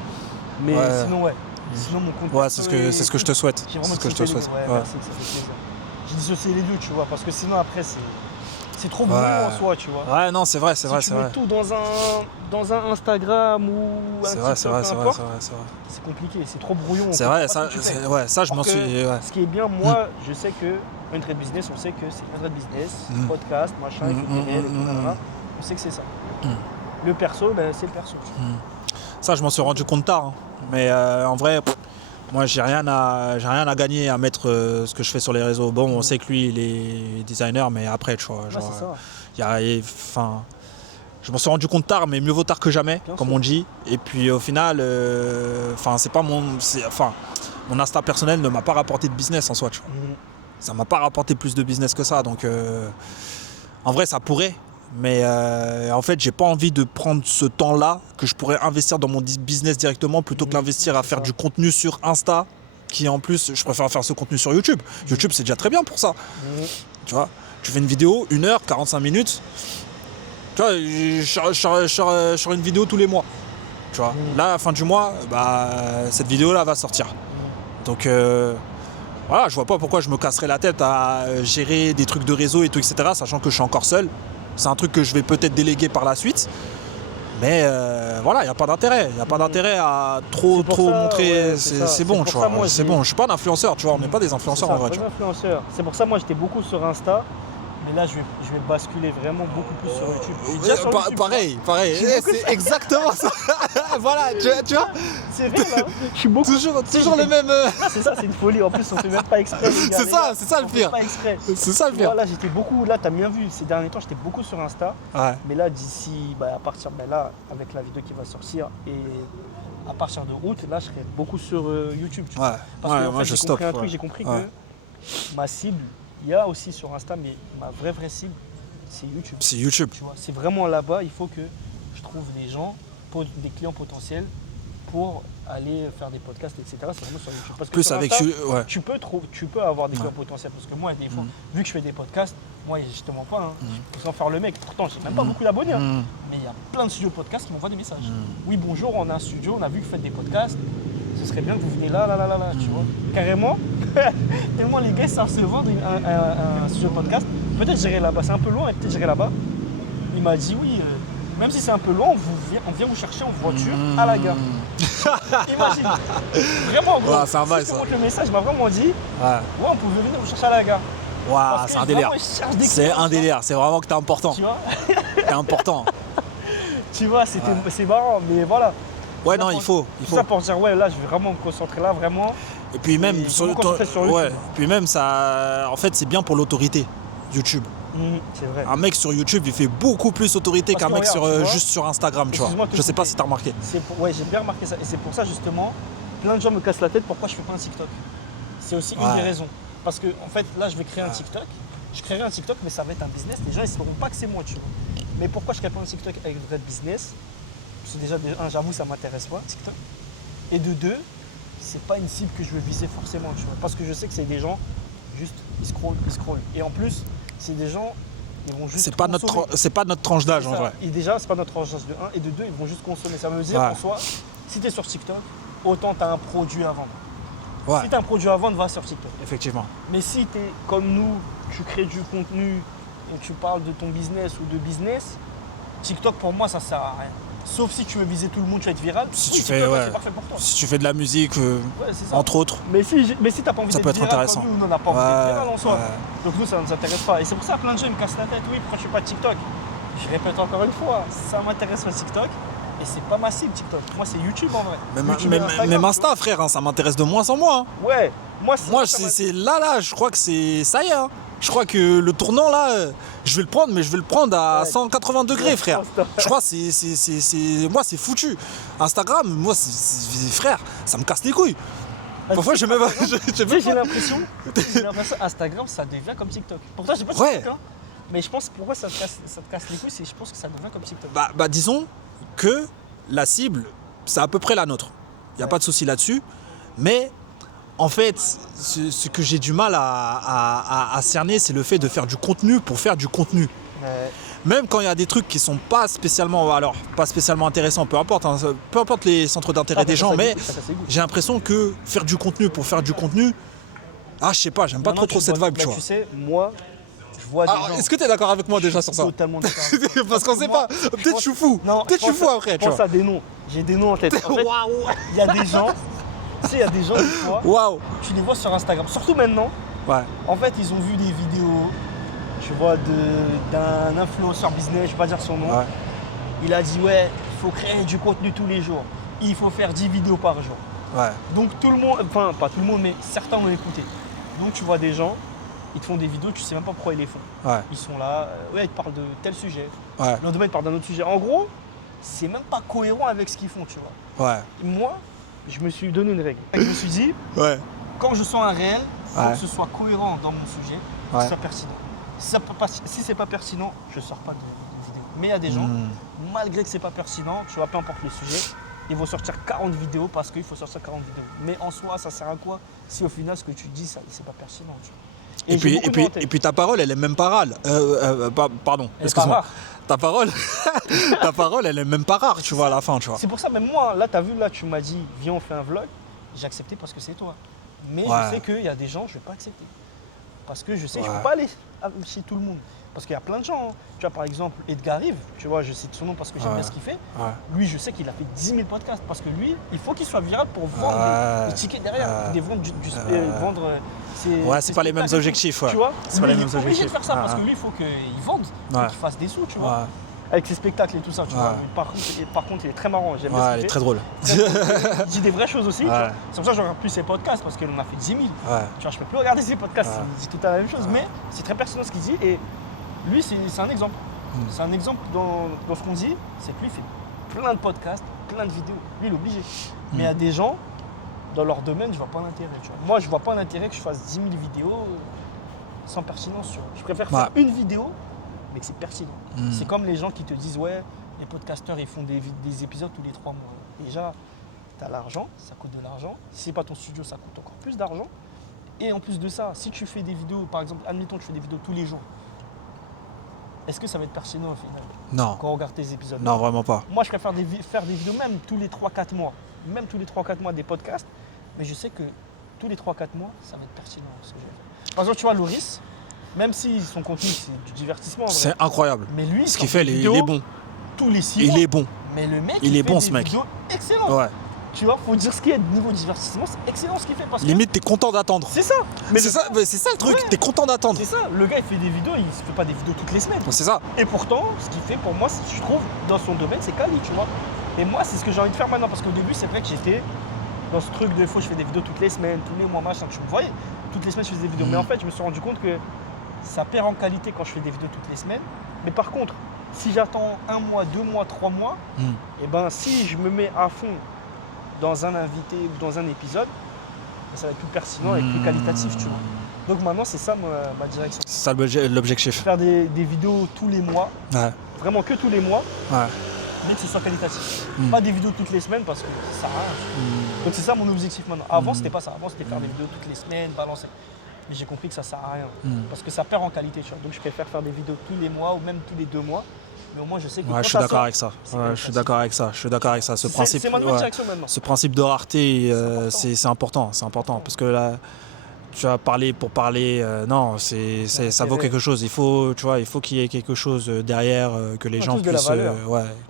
Mais sinon, sinon, mon compte c'est ce que je te souhaite. J'ai vraiment dissocié les deux. Merci, ça fait plaisir. J'ai dissocié les deux, tu vois, parce que sinon, après, c'est trop brouillon en soi, tu vois. Ouais, non, c'est vrai, c'est vrai. Si tu mets tout dans un Instagram ou un TikTok, peu importe, c'est compliqué, c'est trop brouillon. C'est vrai, ça, je m'en suis... Ce qui est bien, moi, je sais que Andred Business, on sait que c'est Andred Business, podcast, machin, et tout, on sait que c'est ça. Le perso, c'est le perso. Ça, je m'en suis rendu compte tard. Hein. Mais en vrai, moi, j'ai rien à gagner à mettre ce que je fais sur les réseaux. Bon, on sait que lui, il est designer, mais après, tu vois, je m'en suis rendu compte tard, mais mieux vaut tard que jamais, on dit. Et puis, au final, c'est pas mon Insta personnel ne m'a pas rapporté de business en soi, tu vois. Ça m'a pas rapporté plus de business que ça, donc en vrai, ça pourrait. Mais en fait, j'ai pas envie de prendre ce temps-là que je pourrais investir dans mon business directement plutôt que l'investir à faire du contenu sur Insta qui en plus, je préfère faire ce contenu sur YouTube. YouTube, c'est déjà très bien pour ça. Tu vois, tu fais une vidéo, 1 heure, 45 minutes. Tu vois, je sors une vidéo tous les mois. Tu vois, là, à la fin du mois, cette vidéo-là va sortir. Donc... voilà, je vois pas pourquoi je me casserais la tête à gérer des trucs de réseau et tout, etc., sachant que je suis encore seul. C'est un truc que je vais peut-être déléguer par la suite. Mais voilà, il n'y a pas d'intérêt. Il n'y a pas d'intérêt à trop montrer. C'est bon, tu vois. C'est bon, je suis pas un influenceur, tu vois. On n'est pas des influenceurs en vrai. C'est pour ça, moi, j'étais beaucoup sur Insta. Mais là, je vais basculer vraiment beaucoup plus sur YouTube. Sur YouTube pareil. C'est exactement ça. Voilà, tu vois. C'est vrai, là. Je suis beaucoup. Toujours le même. C'est ça, c'est une folie. En plus, on fait même pas exprès. C'est ça le pire. C'est ça le pire. Là, j'étais beaucoup. Là, t'as bien vu. Ces derniers temps, j'étais beaucoup sur Insta. Mais là, d'ici, à partir de là, avec la vidéo qui va sortir et à partir de août, là, je serai beaucoup sur YouTube. Tu vois. Parce que moi, je stoppe. J'ai compris que ma cible. Il y a aussi sur Insta, mais ma vraie cible, c'est YouTube. C'est YouTube. Tu vois, c'est vraiment là-bas, il faut que je trouve des gens, des clients potentiels pour aller faire des podcasts, etc. C'est vraiment sur YouTube. Parce que plus sur avec Insta, tu peux avoir des clients potentiels. Parce que moi, des fois, vu que je fais des podcasts, moi, je te mens pas, sans faire le mec. Pourtant, j'ai même pas beaucoup d'abonnés. Mais il y a plein de studios podcasts qui m'envoient des messages. Oui, bonjour, on a un studio, on a vu que vous faites des podcasts. Ce serait bien que vous venez là, tu vois. Carrément, tellement les gars savent se vendre un studio de podcast. Peut-être j'irai là-bas, c'est un peu loin, et peut-être j'irai là-bas. Il m'a dit oui, même si c'est un peu loin, on vient vous chercher en voiture à la gare. Imagine, vraiment gros. C'est un bail, ça. Le message m'a vraiment dit, on pouvait venir vous chercher à la gare. C'est un délire. C'est un délire, c'est vraiment que t'es important. Tu vois. T'es important. Tu vois, c'est marrant, mais voilà. Ouais, non, il faut. Tout ça pour dire, là, je vais vraiment me concentrer là, vraiment. Et puis même, sur YouTube. Puis même, ça, en fait, c'est bien pour l'autorité, YouTube. C'est vrai. Un mec sur YouTube, il fait beaucoup plus autorité qu'un mec juste sur Instagram, tu vois. Je sais pas si t'as remarqué. J'ai bien remarqué ça. Et c'est pour ça, justement, plein de gens me cassent la tête pourquoi je fais pas un TikTok. C'est aussi une des raisons. Parce que, en fait, là, je vais créer un TikTok. Je créerai un TikTok, mais ça va être un business. Les gens, ils ne sauront pas que c'est moi, tu vois. Mais pourquoi je crée pas un TikTok avec vrai business? Parce que déjà, j'avoue, ça m'intéresse pas, TikTok. Et de deux, c'est pas une cible que je veux viser forcément, tu vois. Parce que je sais que c'est des gens, juste, ils scrollent. Et en plus, c'est des gens, ils vont juste c'est pas notre tranche d'âge, en vrai. Et déjà, c'est pas notre tranche d'âge de 1. Et de 2, ils vont juste consommer. Ça veut dire, en soi, si tu es sur TikTok, autant tu as un produit à vendre. Si tu as un produit à vendre, va sur TikTok. Effectivement. Mais si tu es comme nous, tu crées du contenu et tu parles de ton business ou de business, TikTok, pour moi, ça sert à rien. Sauf si tu veux viser tout le monde, tu vas être viral. Si oui, tu fais, c'est parfait pour toi. Si tu fais de la musique, C'est ça. entre autres. Mais si t'as pas envie Ça d'être peut être viral, intéressant. comme nous, on n'a pas envie d'être viral en soi. Ouais. Donc nous, ça ne nous intéresse pas. Et c'est pour ça que plein de gens me cassent la tête. Oui, pourquoi je fais pas de TikTok? Je répète encore une fois, ça m'intéresse le TikTok. Et c'est pas ma cible TikTok. Moi, c'est YouTube en vrai. Même Insta, frère, hein, ça m'intéresse de moins en moins. Hein. Ouais. Moi, c'est là, je crois que c'est. Ça y est, hein. Je crois que le tournant là, je vais le prendre, mais je vais le prendre à 180 degrés, frère. Je crois que moi, c'est foutu. Instagram, moi, frère, ça me casse les couilles. Parfois, j'ai l'impression Instagram, ça devient comme TikTok. Pourtant, j'ai pas TikTok, hein. Mais je pense pourquoi ça te casse les couilles, c'est je pense que ça devient comme TikTok. Bah disons que la cible, c'est à peu près la nôtre. Il n'y a pas de souci là-dessus. Mais en fait, ce que j'ai du mal à cerner, c'est le fait de faire du contenu pour faire du contenu. Ouais. Même quand il y a des trucs qui sont pas spécialement intéressants, peu importe les centres d'intérêt des gens, mais j'ai l'impression que faire du contenu pour faire du contenu, je sais pas, j'aime pas trop cette vibe, tu vois. Tu sais, moi, je vois des gens... Est-ce que tu es d'accord avec moi déjà sur ça? Totalement d'accord. Parce qu'on sait pas, peut-être je suis fou. Peut-être je suis fou après, tu vois. Pense à des noms, j'ai des noms en tête. En fait, il y a des gens, tu sais, il y a des gens, tu les vois sur Instagram, surtout maintenant. Ouais. En fait, ils ont vu des vidéos, tu vois, d'un influenceur business, je vais pas dire son nom. Ouais. Il a dit, il faut créer du contenu tous les jours. Il faut faire 10 vidéos par jour. Ouais. Donc tout le monde, enfin pas tout le monde, mais certains l'ont écouté. Donc tu vois des gens, ils te font des vidéos, tu sais même pas pourquoi ils les font. Ouais. Ils sont là, ils te parlent de tel sujet. Ouais. Le lendemain, ils te parlent d'un autre sujet. En gros, c'est même pas cohérent avec ce qu'ils font, tu vois. Ouais. Moi, je me suis donné une règle. Je me suis dit, quand je sens un réel, il faut que ce soit cohérent dans mon sujet, que ce soit pertinent. Si c'est pas pertinent, je sors pas de vidéo. Mais il y a des gens, malgré que c'est pas pertinent, tu vois, peu importe le sujet, ils vont sortir 40 vidéos parce qu'il faut sortir 40 vidéos. Mais en soi, ça sert à quoi si au final ce que tu dis, c'est pas pertinent, tu vois. Et puis ta parole, elle est même pas rare. Pardon, excuse-moi. Ta parole, elle est même pas rare, tu vois, à la fin, tu vois. C'est pour ça, même moi, là, t'as vu, là, tu m'as dit, viens, on fait un vlog. J'ai accepté parce que c'est toi. Mais je sais qu'il y a des gens, je vais pas accepter. Parce que je sais que je peux pas aller chez tout le monde. Parce qu'il y a plein de gens. Hein. Tu vois, par exemple, Edgar Rive, tu vois, je cite son nom parce que j'aime bien ce qu'il fait. Lui, je sais qu'il a fait 10 000 podcasts parce que lui, il faut qu'il soit viral pour vendre des tickets derrière. Vendre c'est pas les mêmes objectifs. Tu vois, c'est pas les mêmes objectifs. Il est obligé de faire ça parce que lui, il faut qu'il vende, qu'il fasse des sous, tu vois. Avec ses spectacles et tout ça, tu vois. Par contre, il est très marrant. J'aime bien ce qu'il fait. Il est très drôle. Il dit des vraies choses aussi. C'est pour ça que je regarde plus ses podcasts parce qu'il en a fait 10 000. Tu vois, je peux plus regarder ses podcasts. Il dit tout à la même chose. Mais c'est très pertinent ce qu'il dit. Et lui, c'est un exemple. C'est un exemple dans ce qu'on dit. C'est que lui, il fait plein de podcasts, plein de vidéos. Lui, il est obligé. Mais il y a des gens, dans leur domaine, je vois pas l'intérêt. Moi, je vois pas l'intérêt que je fasse 10 000 vidéos sans pertinence. Je préfère faire une vidéo, mais que c'est pertinent. C'est comme les gens qui te disent, les podcasteurs, ils font des épisodes tous les 3 mois. Déjà, tu as l'argent, ça coûte de l'argent. Si c'est pas ton studio, ça coûte encore plus d'argent. Et en plus de ça, si tu fais des vidéos, par exemple, admettons que tu fais des vidéos tous les jours, est-ce que ça va être pertinent au final? Non. Quand on regarde tes épisodes? Non, vraiment pas. Moi, je préfère faire des vidéos même tous les 3-4 mois. Même tous les 3-4 mois des podcasts. Mais je sais que tous les 3-4 mois, ça va être pertinent ce que je vais faire. Par exemple, tu vois, Loris, même si son contenu, c'est du divertissement. En vrai, c'est incroyable. Mais lui, ce qu'il fait, il est bon. Tous les 6 mois. Il est bon. Mais le mec, il est bon, ce mec. Vidéos excellentes. Ouais. Tu vois, faut dire ce qu'il y a de niveau divertissement, c'est excellent ce qu'il fait. Parce limite, t'es content d'attendre. C'est ça. C'est ça le truc, t'es content d'attendre. C'est ça. Le gars, il fait des vidéos, il se fait pas des vidéos toutes les semaines. C'est ça. Et pourtant, ce qu'il fait pour moi, je trouve, dans son domaine, c'est quali, tu vois. Et moi, c'est ce que j'ai envie de faire maintenant. Parce qu'au début, c'est vrai que j'étais dans ce truc de je fais des vidéos toutes les semaines, tous les mois, machin. Tu me voyais, toutes les semaines, je faisais des vidéos. Mais en fait, je me suis rendu compte que ça perd en qualité quand je fais des vidéos toutes les semaines. Mais par contre, si j'attends 1 mois, 2 mois, 3 mois, et ben si je me mets à fond dans un invité ou dans un épisode, ça va être plus pertinent et plus qualitatif, tu vois. Donc maintenant, c'est ça ma direction. C'est ça l'objectif. Faire des vidéos tous les mois, vraiment que tous les mois, mais que ce soit qualitatif. Pas des vidéos toutes les semaines parce que ça sert à rien. Donc c'est ça mon objectif maintenant. Avant, c'était pas ça. Avant, c'était faire des vidéos toutes les semaines, balancer. Mais j'ai compris que ça sert à rien parce que ça perd en qualité, tu vois. Donc je préfère faire des vidéos tous les mois ou même tous les 2 mois. Mais au moins, je sais que je suis d'accord avec ça. Je suis d'accord avec ça. Ce principe, c'est ma direction maintenant. Ce principe de rareté, c'est important. C'est important parce que tu vas parler pour parler. Non, ça vaut quelque chose. Il faut, tu vois, il faut qu'il y ait quelque chose derrière, que les gens puissent.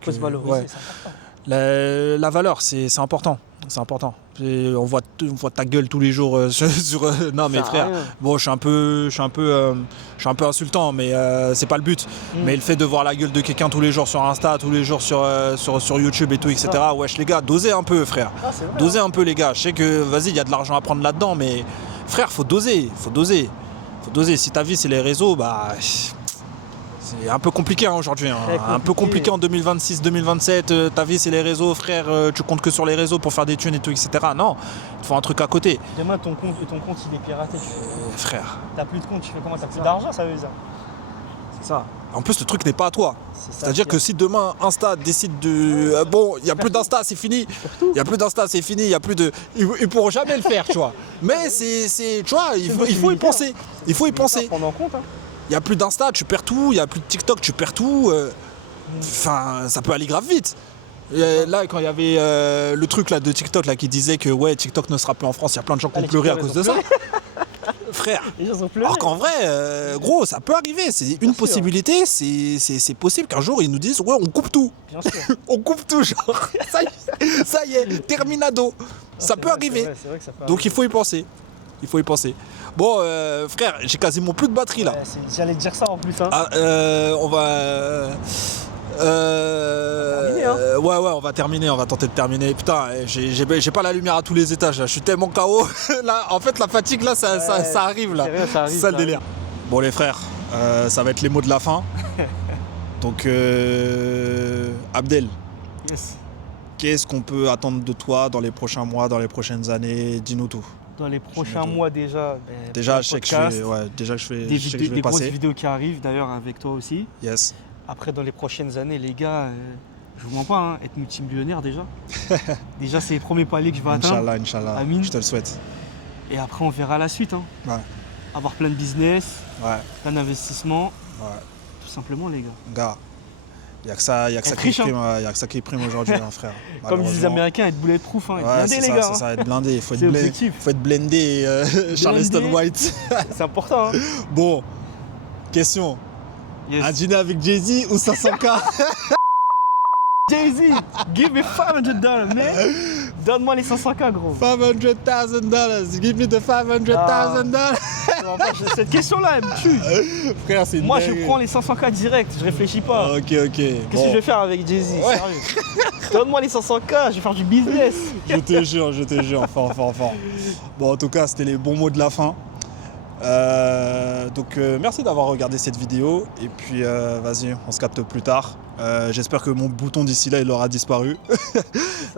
Faut se valoriser, c'est important. La valeur, c'est important. C'est important. On voit ta gueule tous les jours non mais frère, bon je suis un peu insultant, mais c'est pas le but. Mais le fait de voir la gueule de quelqu'un tous les jours sur Insta, tous les jours sur YouTube et tout, etc. Wesh les gars, dosez un peu frère. Dosez un peu les gars. Je sais que vas-y, il y a de l'argent à prendre là-dedans, mais frère, faut doser. Si ta vie c'est les réseaux, bah c'est un peu compliqué aujourd'hui, hein. Un peu compliqué en 2026-2027, ta vie c'est les réseaux, frère, tu comptes que sur les réseaux pour faire des thunes et tout, etc. Non, il faut un truc à côté. Demain ton compte il est piraté. Frère. T'as plus de compte, tu fais comment? T'as plus d'argent, ça veut dire. C'est ça. En plus le truc n'est pas à toi. C'est-à-dire que si demain Insta décide de... bon, il n'y a plus d'Insta, c'est fini. Il n'y a plus d'Insta, c'est fini, il n'y a plus de... Ils pourront jamais le faire, tu vois. Mais c'est tu vois, il faut y penser. Il faut y penser. Prendre en compte, hein. Il n'y a plus d'Insta, tu perds tout. Il n'y a plus de TikTok, tu perds tout. Enfin, ça peut aller grave vite. Là, quand il y avait le truc là, de TikTok là, qui disait que ouais, TikTok ne sera plus en France, il y a plein de gens qui ont pleuré à cause de ça. Frère. Alors qu'en vrai, gros, ça peut arriver. C'est une possibilité. C'est possible qu'un jour, ils nous disent ouais, on coupe tout. Bien sûr. On coupe tout, genre. Ça y est, terminado. Ça peut arriver. C'est vrai que ça peut Donc il faut y penser. Bon, frère, j'ai quasiment plus de batterie là. J'allais te dire ça en plus. Hein. On va. Terminer, hein. Ouais, on va terminer, on va tenter de terminer. Putain, j'ai pas la lumière à tous les étages là. Je suis tellement KO. Là, en fait, la fatigue là, ça arrive là. Sérieux, ça arrive. Ça le délire. Bon, les frères, ça va être les mots de la fin. Donc, Abdel. Yes. Qu'est-ce qu'on peut attendre de toi dans les prochains mois, dans les prochaines années? Dis-nous tout. Dans les prochains mois déjà. Déjà, je sais que je fais des grosses vidéos qui arrivent d'ailleurs avec toi aussi. Yes. Après, dans les prochaines années, les gars, je vous mens pas, hein, être multimillionnaire déjà. Déjà, c'est les premiers paliers que je vais atteindre. Inch'Allah, Amin. je te le souhaite. Et après, on verra la suite. Hein. Ouais. Avoir plein de business, Ouais. plein d'investissements. Ouais. Tout simplement, les gars. Gars, il n'y a que ça, qui prime aujourd'hui, hein, frère. Comme disent les Américains, être bulletproof, hein, être blindé, les gars. C'est ça, être blindé. Il faut être blindé, Charleston White. C'est important. Hein. Bon, question. Yes. Un dîner avec Jay-Z ou 500K? Jay-Z, give me $500, man. Donne-moi les 500K, gros. $500,000. Give me the $500,000. Cette question-là, elle me tue. Frère, c'est moi, je prends les 500K direct, je réfléchis pas. Ok. Qu'est-ce que je vais faire avec Jay-Z? Sérieux. Donne-moi les 500K, je vais faire du business. Je te jure, fort. Bon, en tout cas, c'était les bons mots de la fin. Donc merci d'avoir regardé cette vidéo et puis vas-y, on se capte plus tard. J'espère que mon bouton d'ici là il aura disparu.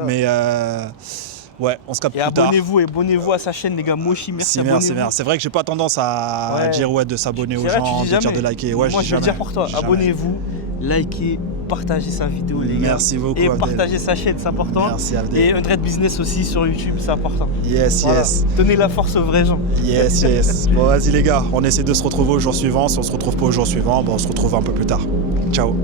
Mais ouais, on se capte plus tard. Abonnez-vous à sa chaîne les gars. Moshi, merci. C'est vrai que j'ai pas tendance à dire de s'abonner aux gens, de dire de liker. Ouais, moi je vais dire pour toi, abonnez-vous, likez, partagez sa vidéo les gars. Merci beaucoup. Et partagez sa chaîne, c'est important. Merci Abdel. Et Undred Business aussi sur YouTube, c'est important. Yes. Donnez la force aux vrais gens. Yes. Bon vas-y les gars, on essaie de se retrouver au jour suivant. Si on se retrouve pas au jour suivant, bon, on se retrouve un peu plus tard. Ciao.